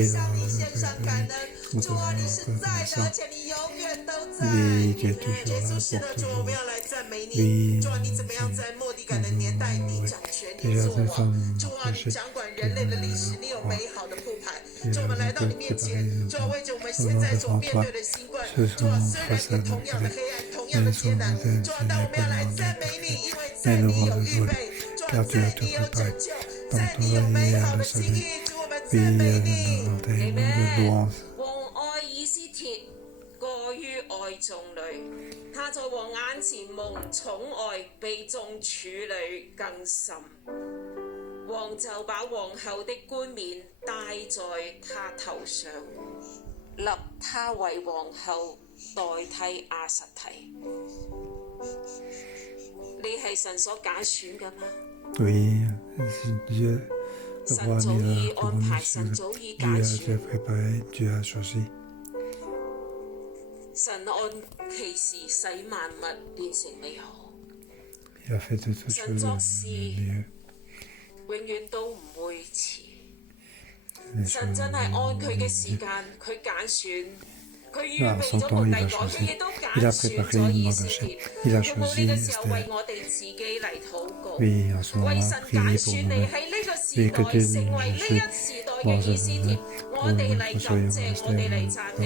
向你献上感恩，主啊，你是在的，而且你永远都在。耶稣是的，主，我们要来赞美你。主啊，你怎么样在末底改的年代，你掌权，你作王。主啊，你掌管人类的历史，你有美好的铺排。主，我们来到你面前，主啊，为着我们现在所面对的新冠，主啊，虽然有同样的黑暗，同样的艰难，主啊，但我们要来赞美你，因为在你有预备，主啊，在你有拯救，在你有美好的心意。讚美你 Amen 王愛以斯帖過於愛眾女，他在王眼前蒙寵愛，被眾處女更甚。王就把皇后的冠冕戴在他頭上，立他為皇后，代替亞實提。你係神所揀選嘅嗎？神早已安排，神早已揀選。神按其時使萬物變成美好。神作事永遠都唔會遲。神真係按佢嘅時間，佢揀選。佢預備咗個帝國，佢亦都揀選咗以色列。佢冇呢個時候為我哋自己嚟禱告，為神揀選你喺呢個時代成為呢一時代嘅以斯帖。我哋嚟感謝，我哋嚟讚美。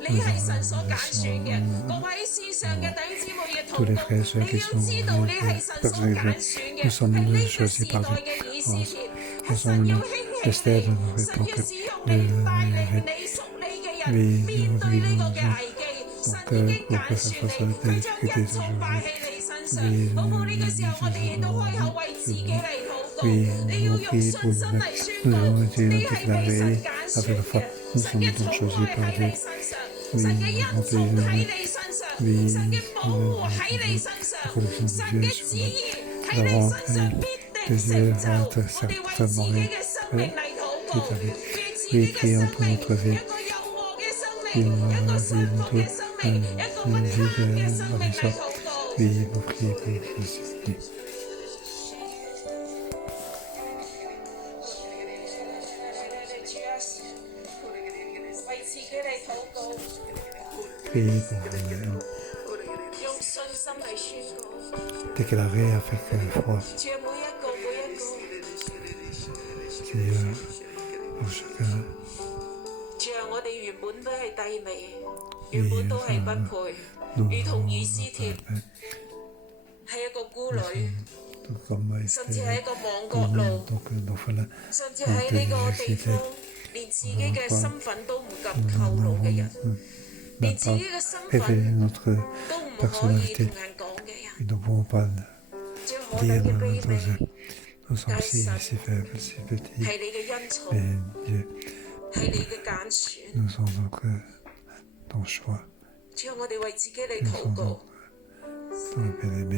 你係神所揀選嘅，各位線上嘅弟兄姊妹嘅同工，你要知道你係神所揀選嘅，係呢個時代嘅以斯帖。係神要興起你，神要使用你，帶領你屬你嘅人面對呢個嘅危機。神已經揀選你，佢將一重擺喺你身上。好唔好呢個時候，我哋亦都開口為自己嚟禱告。你要用信心嚟宣告，你係被神揀選嘅。神嘅寵愛喺你身上，神嘅恩寵喺你身上，神嘅保護喺你身上，神嘅旨意喺你身上必定成就。我哋為自己嘅生命嚟禱告，願自己嘅生命一個柔和嘅生命，一個信服嘅生命，一個不貪嘅生命嚟禱告。用信心嚟宣告。Déclarer avec foi. 主啊，每一個。pour chacun. 主啊，我哋原本都係低微，原本都係不配，如同以斯帖係一個孤女，甚至係一個亡國奴，甚至喺呢個地方連自己嘅身份都唔敢透露嘅人。連自己嘅身份都唔可以同人講嘅人，最可能嘅卑微，但神係你嘅恩寵，係你嘅揀選。主啊，我哋為自己嚟禱告，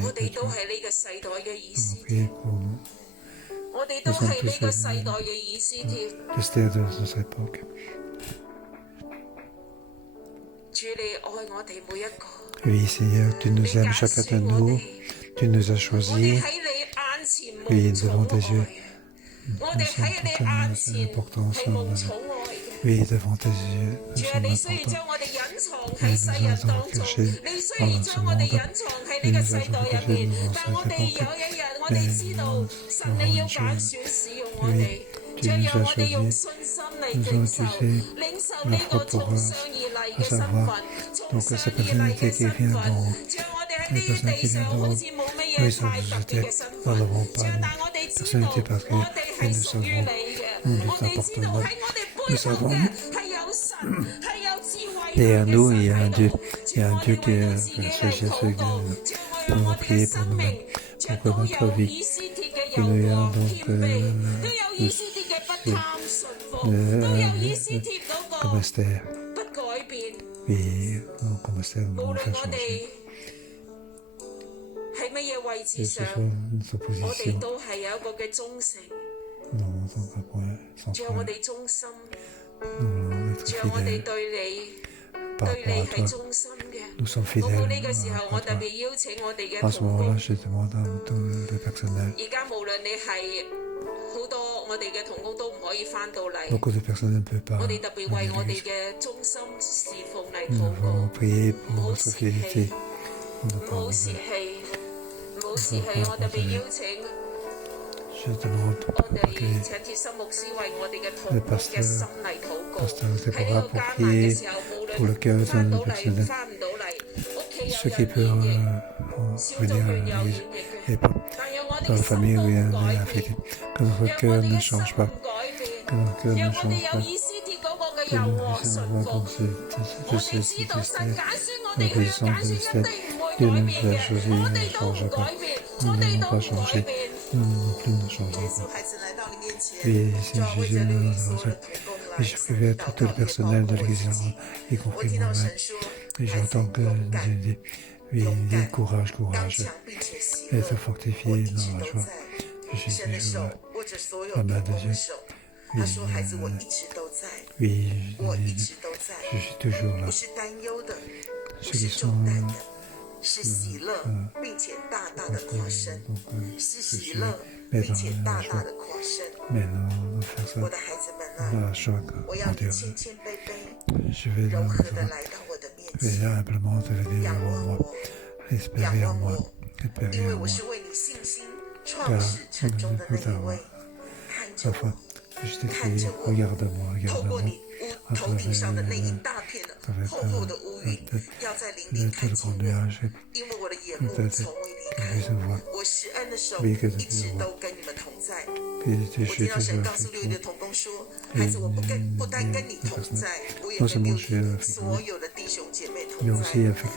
我哋都係呢個世代嘅以斯帖，我哋都係呢個世代嘅以斯帖。主你愛我哋每一個， Oui, Seigneur, tu nous aimes chacun de nous, tu nous as choisis, oui, devant tes yeux. Nous sommes toute importance, oui, devant tes yeux, nous sommes importants. Et nous avons caché pendant ce monde, et nous avons caché devant cette époque. 哋知道神你要揀選使用我哋，將讓我哋用信心嚟領受呢個從上而嚟嘅身份，從上而嚟嘅身份，將我哋喺呢個地上好似冇乜嘢太特別嘅身份，將但我哋知道我哋係屬於你嘅，我哋知道喺我哋背後嘅係有神，係有智慧嘅神喺度，將我哋為到自己嚟禱告，將我哋嘅生命將都有以斯帖嘅柔和謙卑，都有以斯帖嘅不貪順服，都有以斯帖嗰個不改變。無論我哋喺乜嘢位置上，我哋都係有一個嘅忠誠，將我哋忠心，將我哋對你係忠心嘅。到呢個時候，我特別邀請我哋嘅同工。而家無論你係好多我哋嘅同工都唔可以翻到嚟，我哋特別為我哋嘅忠心侍奉嚟禱告，唔好泄氣，唔好泄氣，唔好泄氣。我特別邀請我哋請鐵心牧師為我哋嘅同工嘅心嚟禱告。喺呢個艱難嘅時候，無論翻到嚟翻唔到嚟，屋企有人演繹，小組員有演繹嘅，但有我哋心都唔改變，讓我哋嘅心唔改變，讓我哋有以斯帖嗰個嘅柔和順服。我哋知道神揀選我哋嘅揀選一定唔會改變嘅，我哋都唔改變，我哋都唔改變。耶穌孩子來到你面前，就為這裏所有的同工來禱告禱告我自己。我聽到神說，孩子勇敢，勇敢，剛強並且喜樂，我一直都在。神的手握着所有同工的手，他說：孩子，我一直都在，我一直都在。不是擔憂的，不是重擔的，是喜樂並且大大的誇勝，是喜樂並且大大的誇勝。我的孩子們啊，我要你謙謙卑卑，柔和的來到我的面前，仰望我，仰望我，因為我是為你信心創始成終的那一位。看着我，看着我，透過你頭頂上的那一大片的厚厚的烏雲，要在林裡看見我，因為我的眼目從未離開，我施恩的手一直都跟你們同在。我聽到神告訴六一的同工說，孩子，我不單跟你同在，我也跟六一所有的弟兄姐妹同在。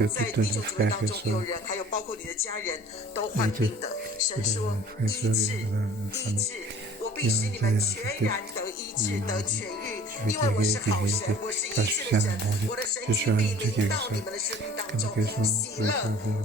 在弟兄姐妹當中有人，還有包括你的家人都患病的，神說醫治，醫治，我必使你們全然得醫治，得痊愈，因為我是好神，我是醫治的神，我的神蹟必臨到你們的生命當中，喜樂，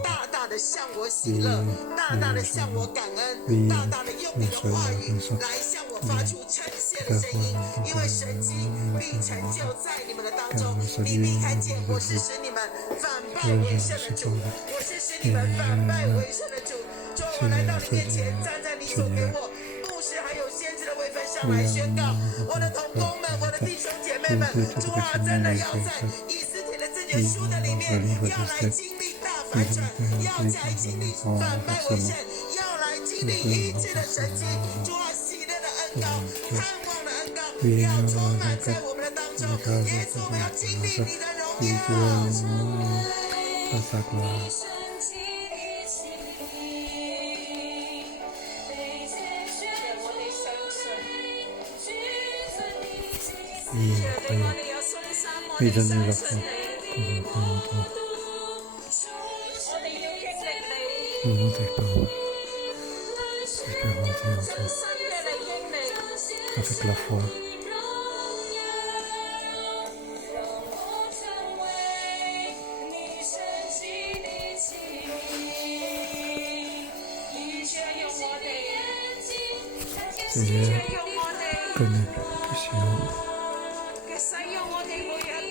大大的向我喜樂，大大的向我感恩，大大的用你的話語來向我發出稱謝的聲音，因為神蹟必成就在你們的當中，你必看見我是使你們反敗為勝的主，我是使你們反敗為勝的主。主，我來到你面前，站在你所給我牧師還有先知的位分上來宣告，我的同工們，我的弟兄姐妹們，主啊，真的要在以斯帖的這卷書的裡面，要來經歷大反轉，要來經歷反敗為勝，要來經歷醫治的神蹟，主啊，喜樂的恩膏，盼望的恩膏，要充滿在我們的當中，耶穌，我們要經歷你的榮耀。我哋要經歷你，我哋要深深嘅嚟經歷。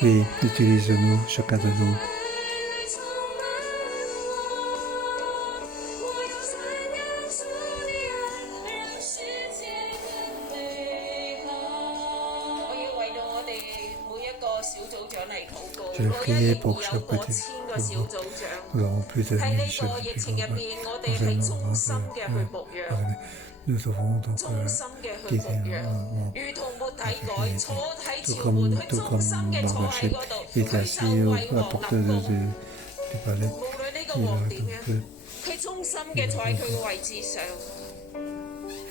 Oui, utilise-nous, chacun de nous. Je vais prier pour chaque petit groupe. nous n'avons plus de喺呢chef 個疫情入邊，我哋我係衷心嘅去牧養，nous devons donc 衷心嘅去 guider 牧養，如同末底改坐喺朝 tout 門， comme, 佢 tout 衷 comme 心嘅坐喺 Mardochée 嗰度， était 佢 assis 就 à 為王 porte 立功。 du palais. 無論呢個 Il 王 a 點樣， donc 佢衷心嘅坐喺佢嘅位置上。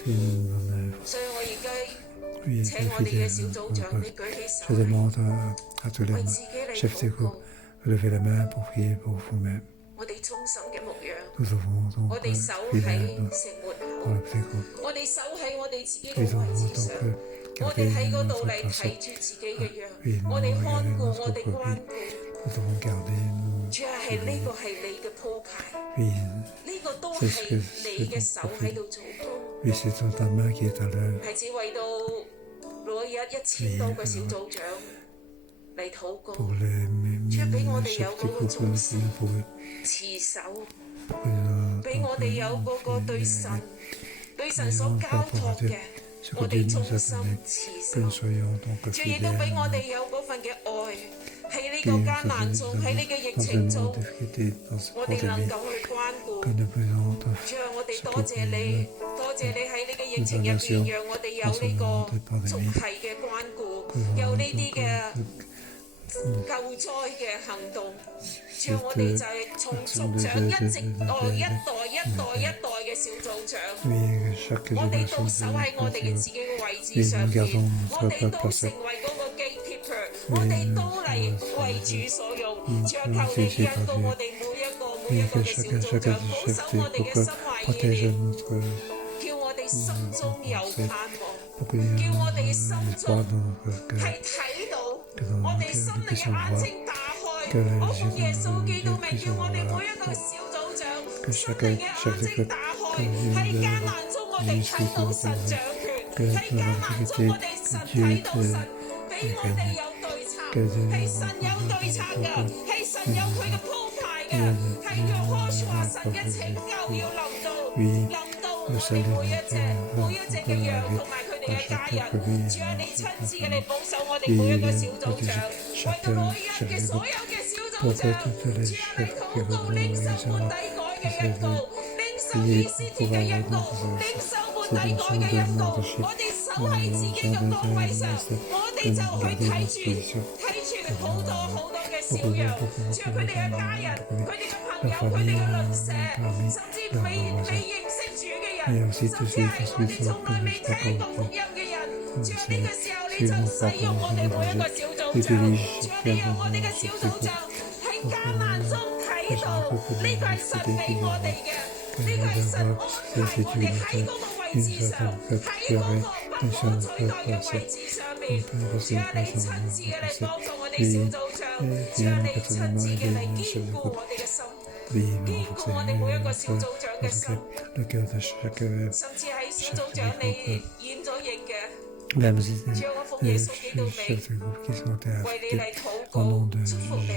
fait une bonne œuvre. 所以我而家 Lui est 請我哋嘅 fidèle 小 pour 組 le 長，你 poste. 舉起手 Je 嚟， demande à tous les 為自己嚟 chefs 禱 de 告 groupe de lever la main pour prier pour vous-même. 我哋衷心嘅牧養， Nous devons donc 我哋守 fidèles 喺城門 dans 口， le petit groupe. 我哋守喺我哋自己嘅 Nous 位 devons 置 donc 上。 我 garder 哋喺嗰度 notre 嚟 place. 睇住自己嘅羊， Oui, nous 我哋看 regardons 顧， notre 我哋關 copie. 顧。 Nous devons garder nos 主要係呢個係你嘅鋪排， oui, 呢個都係你嘅手喺度做工。 oui, c'est ton ta main qui est à l'œuvre. 係只為到嗰日1000多個小組長嚟禱告， Pour les Dieu俾我哋 chefs 有 du 嗰個 groupe, 忠 nous 心 prions pour eux. 持守， Pour que nous, 俾我哋有嗰個對神所交託嘅， ce que 我 Dieu 哋忠 nous a 心 donné, 持 que nous 守。 soyons donc 主亦都俾我 fidèles. 哋有嗰份嘅愛，喺呢 Et 個 que 艱難 nous 中， avons 喺呢個疫 dans 情 un 中 monde，difficulté, dans ce 我哋能 pandémie, 夠去關 que 顧。 nous puissions 主啊，我哋多謝你，多謝你喺呢個疫情入邊，讓我哋有呢個逐系嘅關顧，有呢啲嘅救災嘅行動。主啊，我哋就係從族長一直到一代嘅小組長。 oui, chaque 我哋都 génération 守喺我哋嘅自 de 己嘅位置上邊，我哋都成為嗰個 gatekeeper， 我哋都嚟為主所用。主啊，求你讓到我哋每一個嘅小組長，保守我哋嘅心懷意 protéger 念， notre 叫我哋心中有盼望， pour qu'il y ait 叫我哋心 un 中 espoir dans notre cœur. 係睇到，我哋心靈嘅眼睛打開。我奉耶穌基督名，叫我哋每一個小組長心靈嘅眼睛打開。喺艱難中，我哋睇到神掌權；喺艱難中，我哋神睇到神俾我哋有對策，係神有對策㗎，係神有佢嘅鋪排嘅，係讓開話神嘅拯救要臨到我哋每一隻嘅羊同埋佢哋嘅家人。主啊，你親自嘅嚟保守我哋每一個小組長，為到每一日嘅所有嘅小組長，主啊，你禱告領受末底改嘅恩膏，領受以斯帖嘅恩膏，領受末底改嘅恩膏。我哋守喺自己嘅崗位上，我哋就去睇住好多嘅小羊，主啊，佢哋嘅家人，佢哋嘅朋友，佢哋嘅鄰舍，甚至未認識主嘅人，甚至係我哋從來未聽過福音嘅人。主啊，呢個時候你就使用我哋每一個小組長，主啊，你讓我哋嘅小組長喺艱難中睇到呢個係神俾我哋嘅，呢個係神安排我哋喺嗰個位置上，喺嗰個不可取代嘅位置上面。主啊，你親自嘅嚟幫助我哋小組長，主啊，你親自嘅嚟堅固我哋嘅心，堅固我哋每一個小組長嘅心， le cœur de chaque 甚至喺小組長你演咗役嘅。 même si 主啊，我奉 les 耶穌基督 chefs 名， de groupe qui sont 為你 affectés 嚟禱 au 告， nom de 祝福你，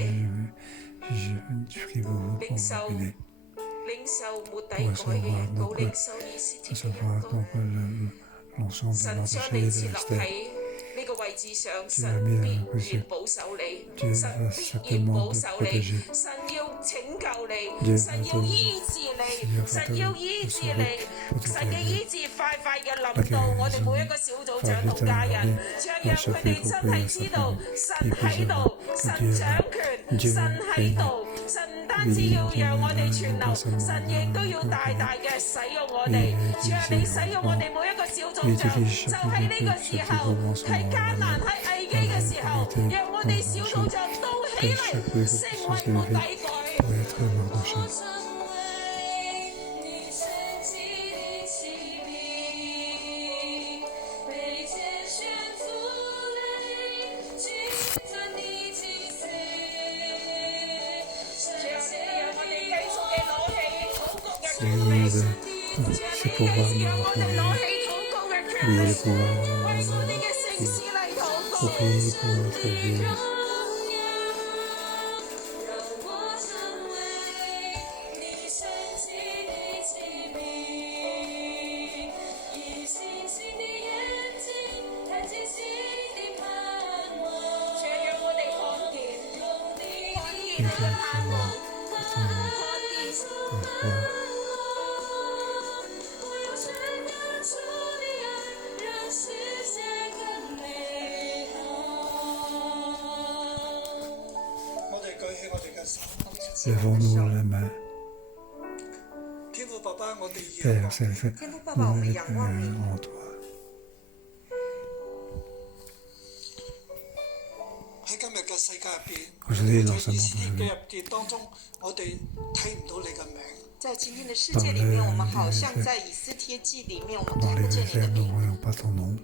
je prie pour vous 領 pour 受 vous aider 領受末底改嘅恩膏，領受以斯帖嘅 recevoir 恩膏。 donc l'ensemble de 神 notre 將 chair 你 et 設 de 立 Esther. 喺呢個位置上，神必然保守你，神必然保守你，神要拯救你，神要醫治你，神要醫治你，神嘅醫治快嘅臨到我哋每一個小組長同家人，將讓佢哋真係知道神喺度，神掌權，神喺度，神唔單止要讓我哋存留，神亦都要大嘅使用我哋，主啊，你使用我哋每一個小組長，就喺呢個時候，喺艱難、喺危機嘅時候，讓我哋小組長都起嚟，成為末底改。 pour être marchand. 是pour我哋攞起禱告嘅權利，為我哋嘅城市嚟禱告。讓我哋看見，看見你嘅盼望。Levons-nous la main. Père céleste, 天父爸爸，我们仰望你。 en toi. 喺今日嘅世界入邊， Aujourd'hui, dans 在 ce 以斯 monde 帖記入邊當中，我哋睇唔到你嘅名。在今天的世界里面，我们好像在以斯帖记里面，我们 dans 看 les 不见你的 versets, nous ne 名， voyons pas ton nom.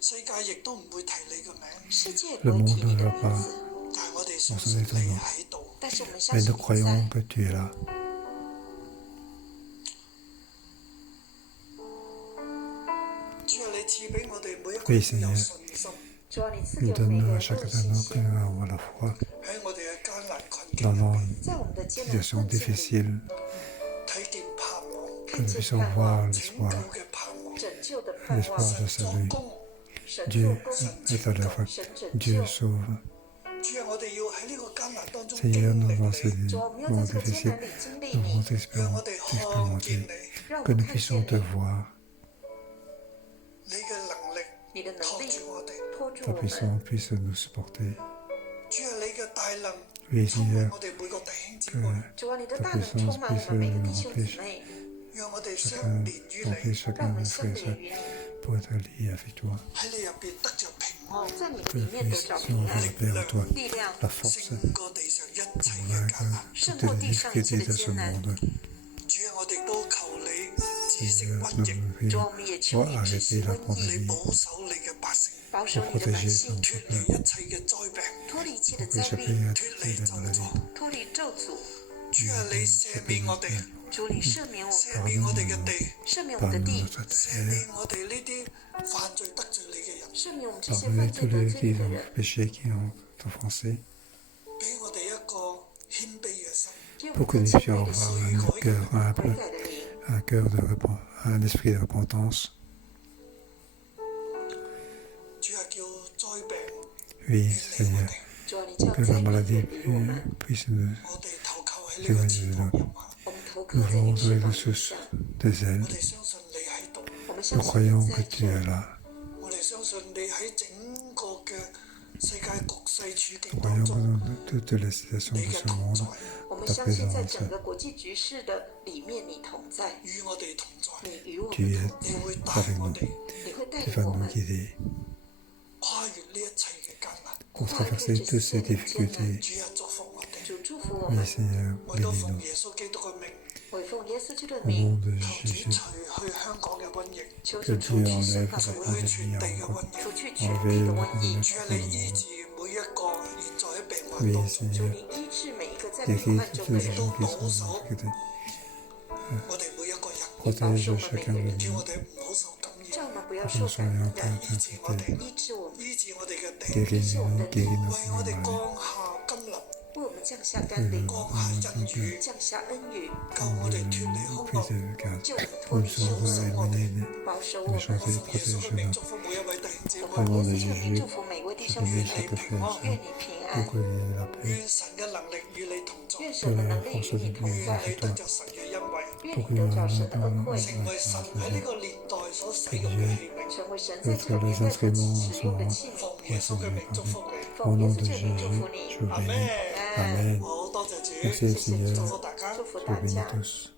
世界亦都唔會提你嘅名，世界也不会提你的名字，但係我哋相信你喺度。但是我们相 Mais 信 nous 你 croyons 在。 que tu es là. 主啊，你賜俾我哋每一個 Oui, 人 Seigneur. 有信心，主要你赐 Nous 给我们每个 donne 人 à 都 chacun 有 de 信 nous 心， que nous avons la foi. 喺我哋嘅艱難困境 Dans 入 nos 邊，在我们的艰难 situations 困境里， difficiles, 睇見盼望， que 看 nous 见 puissions 盼 voir 望、 拯 l'espoir, 救嘅盼望，拯救的盼望， l'espoir de 作 salut. 工。神做 Dieu 工， est à l'œuvre. 神拯 Dieu 救。 sauve. 主啊，我哋要喺呢個艱難當中 Seigneur, 經 nous 歷 dans ces 你，主啊，我们要 moments 在这个艰 difficiles, 难里经历 nous 你， voulons 讓我哋看見 expérimenter, 你，让我 que 们 nous 看 puissions 见 te 你， voir, 你嘅能力你的能托力住我哋。托住 ta 我们。 puissance puisse nous supporter. 主啊，你嘅大能 Oui, 充滿 Seigneur, 我哋每個弟兄姊 que 妹，主啊，你的大能充满我们每个弟兄姊妹，讓我哋相 chacun 連於 remplit 你， chacun 让我 de 们 nos 相 frères et 连 sœurs 于你， pour être liés avec toi. 喺你入邊得着平安，在你的 Que 里 nous 面得着平 puissions 安、 développer en toi 力量， la force 勝過地上一切 pour 嘅艱 vaincre 難。 胜 toutes 过 les 地上一切 difficultés 的 de ce 艰难。 monde. 主啊，我哋都求你止息 Seigneur, 瘟疫， nous 主啊， prions 我们也求 pour 你止息 arrêter la 瘟疫， 你 pandémie, 保守你嘅百姓，保守 pour 你的百 protéger 姓， 脱 ton 離 peuple, 一切嘅災病，脱离一切的 pour 灾 échapper 病， à 脱 toutes 離 les 咒 maladies. 詛。脱离咒诅。主啊，你赦免我哋，主，你赦免我们，赦免我哋嘅地，赦免我们的 Pardonne 地， notre 赦 terre, 免我哋呢啲犯罪得罪你嘅人，赦免我们这些 pardonnez 犯罪 tous 得 les 罪 qui 你的 ont 人， péché, qui ont offensé, 俾我哋一個謙卑嘅心，给我 pour 们 que 一 nous 个谦卑 puissions 的 avoir 心， un cœur 悔 humble, 改的灵。 un cœur un esprit de repentance. 主啊，叫災病 Oui, 遠離我 Seigneur, 哋，主啊，你叫 que 灾 la 病 maladie 远离我们， puisse nous 我哋投靠喺呢個翅膀入下，我们投靠 nous 在你 rendre 翅 le 膀 souffle 下， des ailes. 我哋相信你喺度，我们 Nous 相信 croyons 你 que 在 tu es 这， là. 我哋相信你喺整個嘅世界局勢處境 Nous 當 croyons 中， que dans toutes les situations 你 de 嘅 ce 同 monde, 在，我们 ta 相信在 présence, 整个国际局势的里面，你同在，與我哋同在，你与我 tu 们 es 同在，你會帶 avec 我 nous. 哋 你会帶 Tu 領 vas 我 nous 們 guider 跨越呢一切嘅艱難。 pour traverser toutes ces difficultés. 主啊，祝福我哋，主祝福我 Oui, 們， Seigneur, 我都 bénis-nous. 奉耶穌基督嘅名，為奉耶穌基督的 Au 名， nom de 求主 Jésus, 除去香港嘅瘟疫，求 que 主 Dieu 除去世 enlève 上 la 的 除 瘟疫， 去全地嘅 pandémie 瘟疫。除去全地的瘟疫。主啊，你醫治每一個現在喺病患 Oui, 當中，主， Seigneur, 你醫治每一個在 guéris 病患中 tous 的 les 人， gens qui sont en difficulté. 我哋每一個人，你保守 Protège 我們每 chacun 個 de 人， 叫 nous. 我哋唔好受感染，叫我們不要 Que 受 nous 感 soyons 染， pas infectés. 醫治我哋，醫治我們，醫治我哋嘅地， Guéris-nous, guéris 為 nos 我哋 malades. 降下甘霖，為我們降下甘霖，降下恩雨，降下恩雨，救我哋脱離兇 Prise 惡。 de garde. 救我們 Nous 脫離 nous 兇 sommes 惡， éloignés 保守 de 我們。 méchanceté, 奉耶穌嘅名 protège-nous. 祝福每一位弟兄姊 Au 妹， nom de 耶穌的名 Jésus, 祝福每位弟兄姊 bénis 妹， chaque frère et 願 sœur. 你平 Pour 安， que la paix, 願神嘅能力與你同在，願神的能力與你同願在，你得着神嘅恩惠，願你得着神的恩惠，成為神喺呢個年代所使用嘅器皿。成為神在這個年代所使用的器皿。奉耶穌嘅名祝福你， au 奉耶 nom 穌 de 這名祝 Jésus, 福你 je，阿 bénis. 咩？ Amen. 好多謝主， Merci 祝 Seigneur. 福大家。祝福 Je 大 bénis 家。 tous.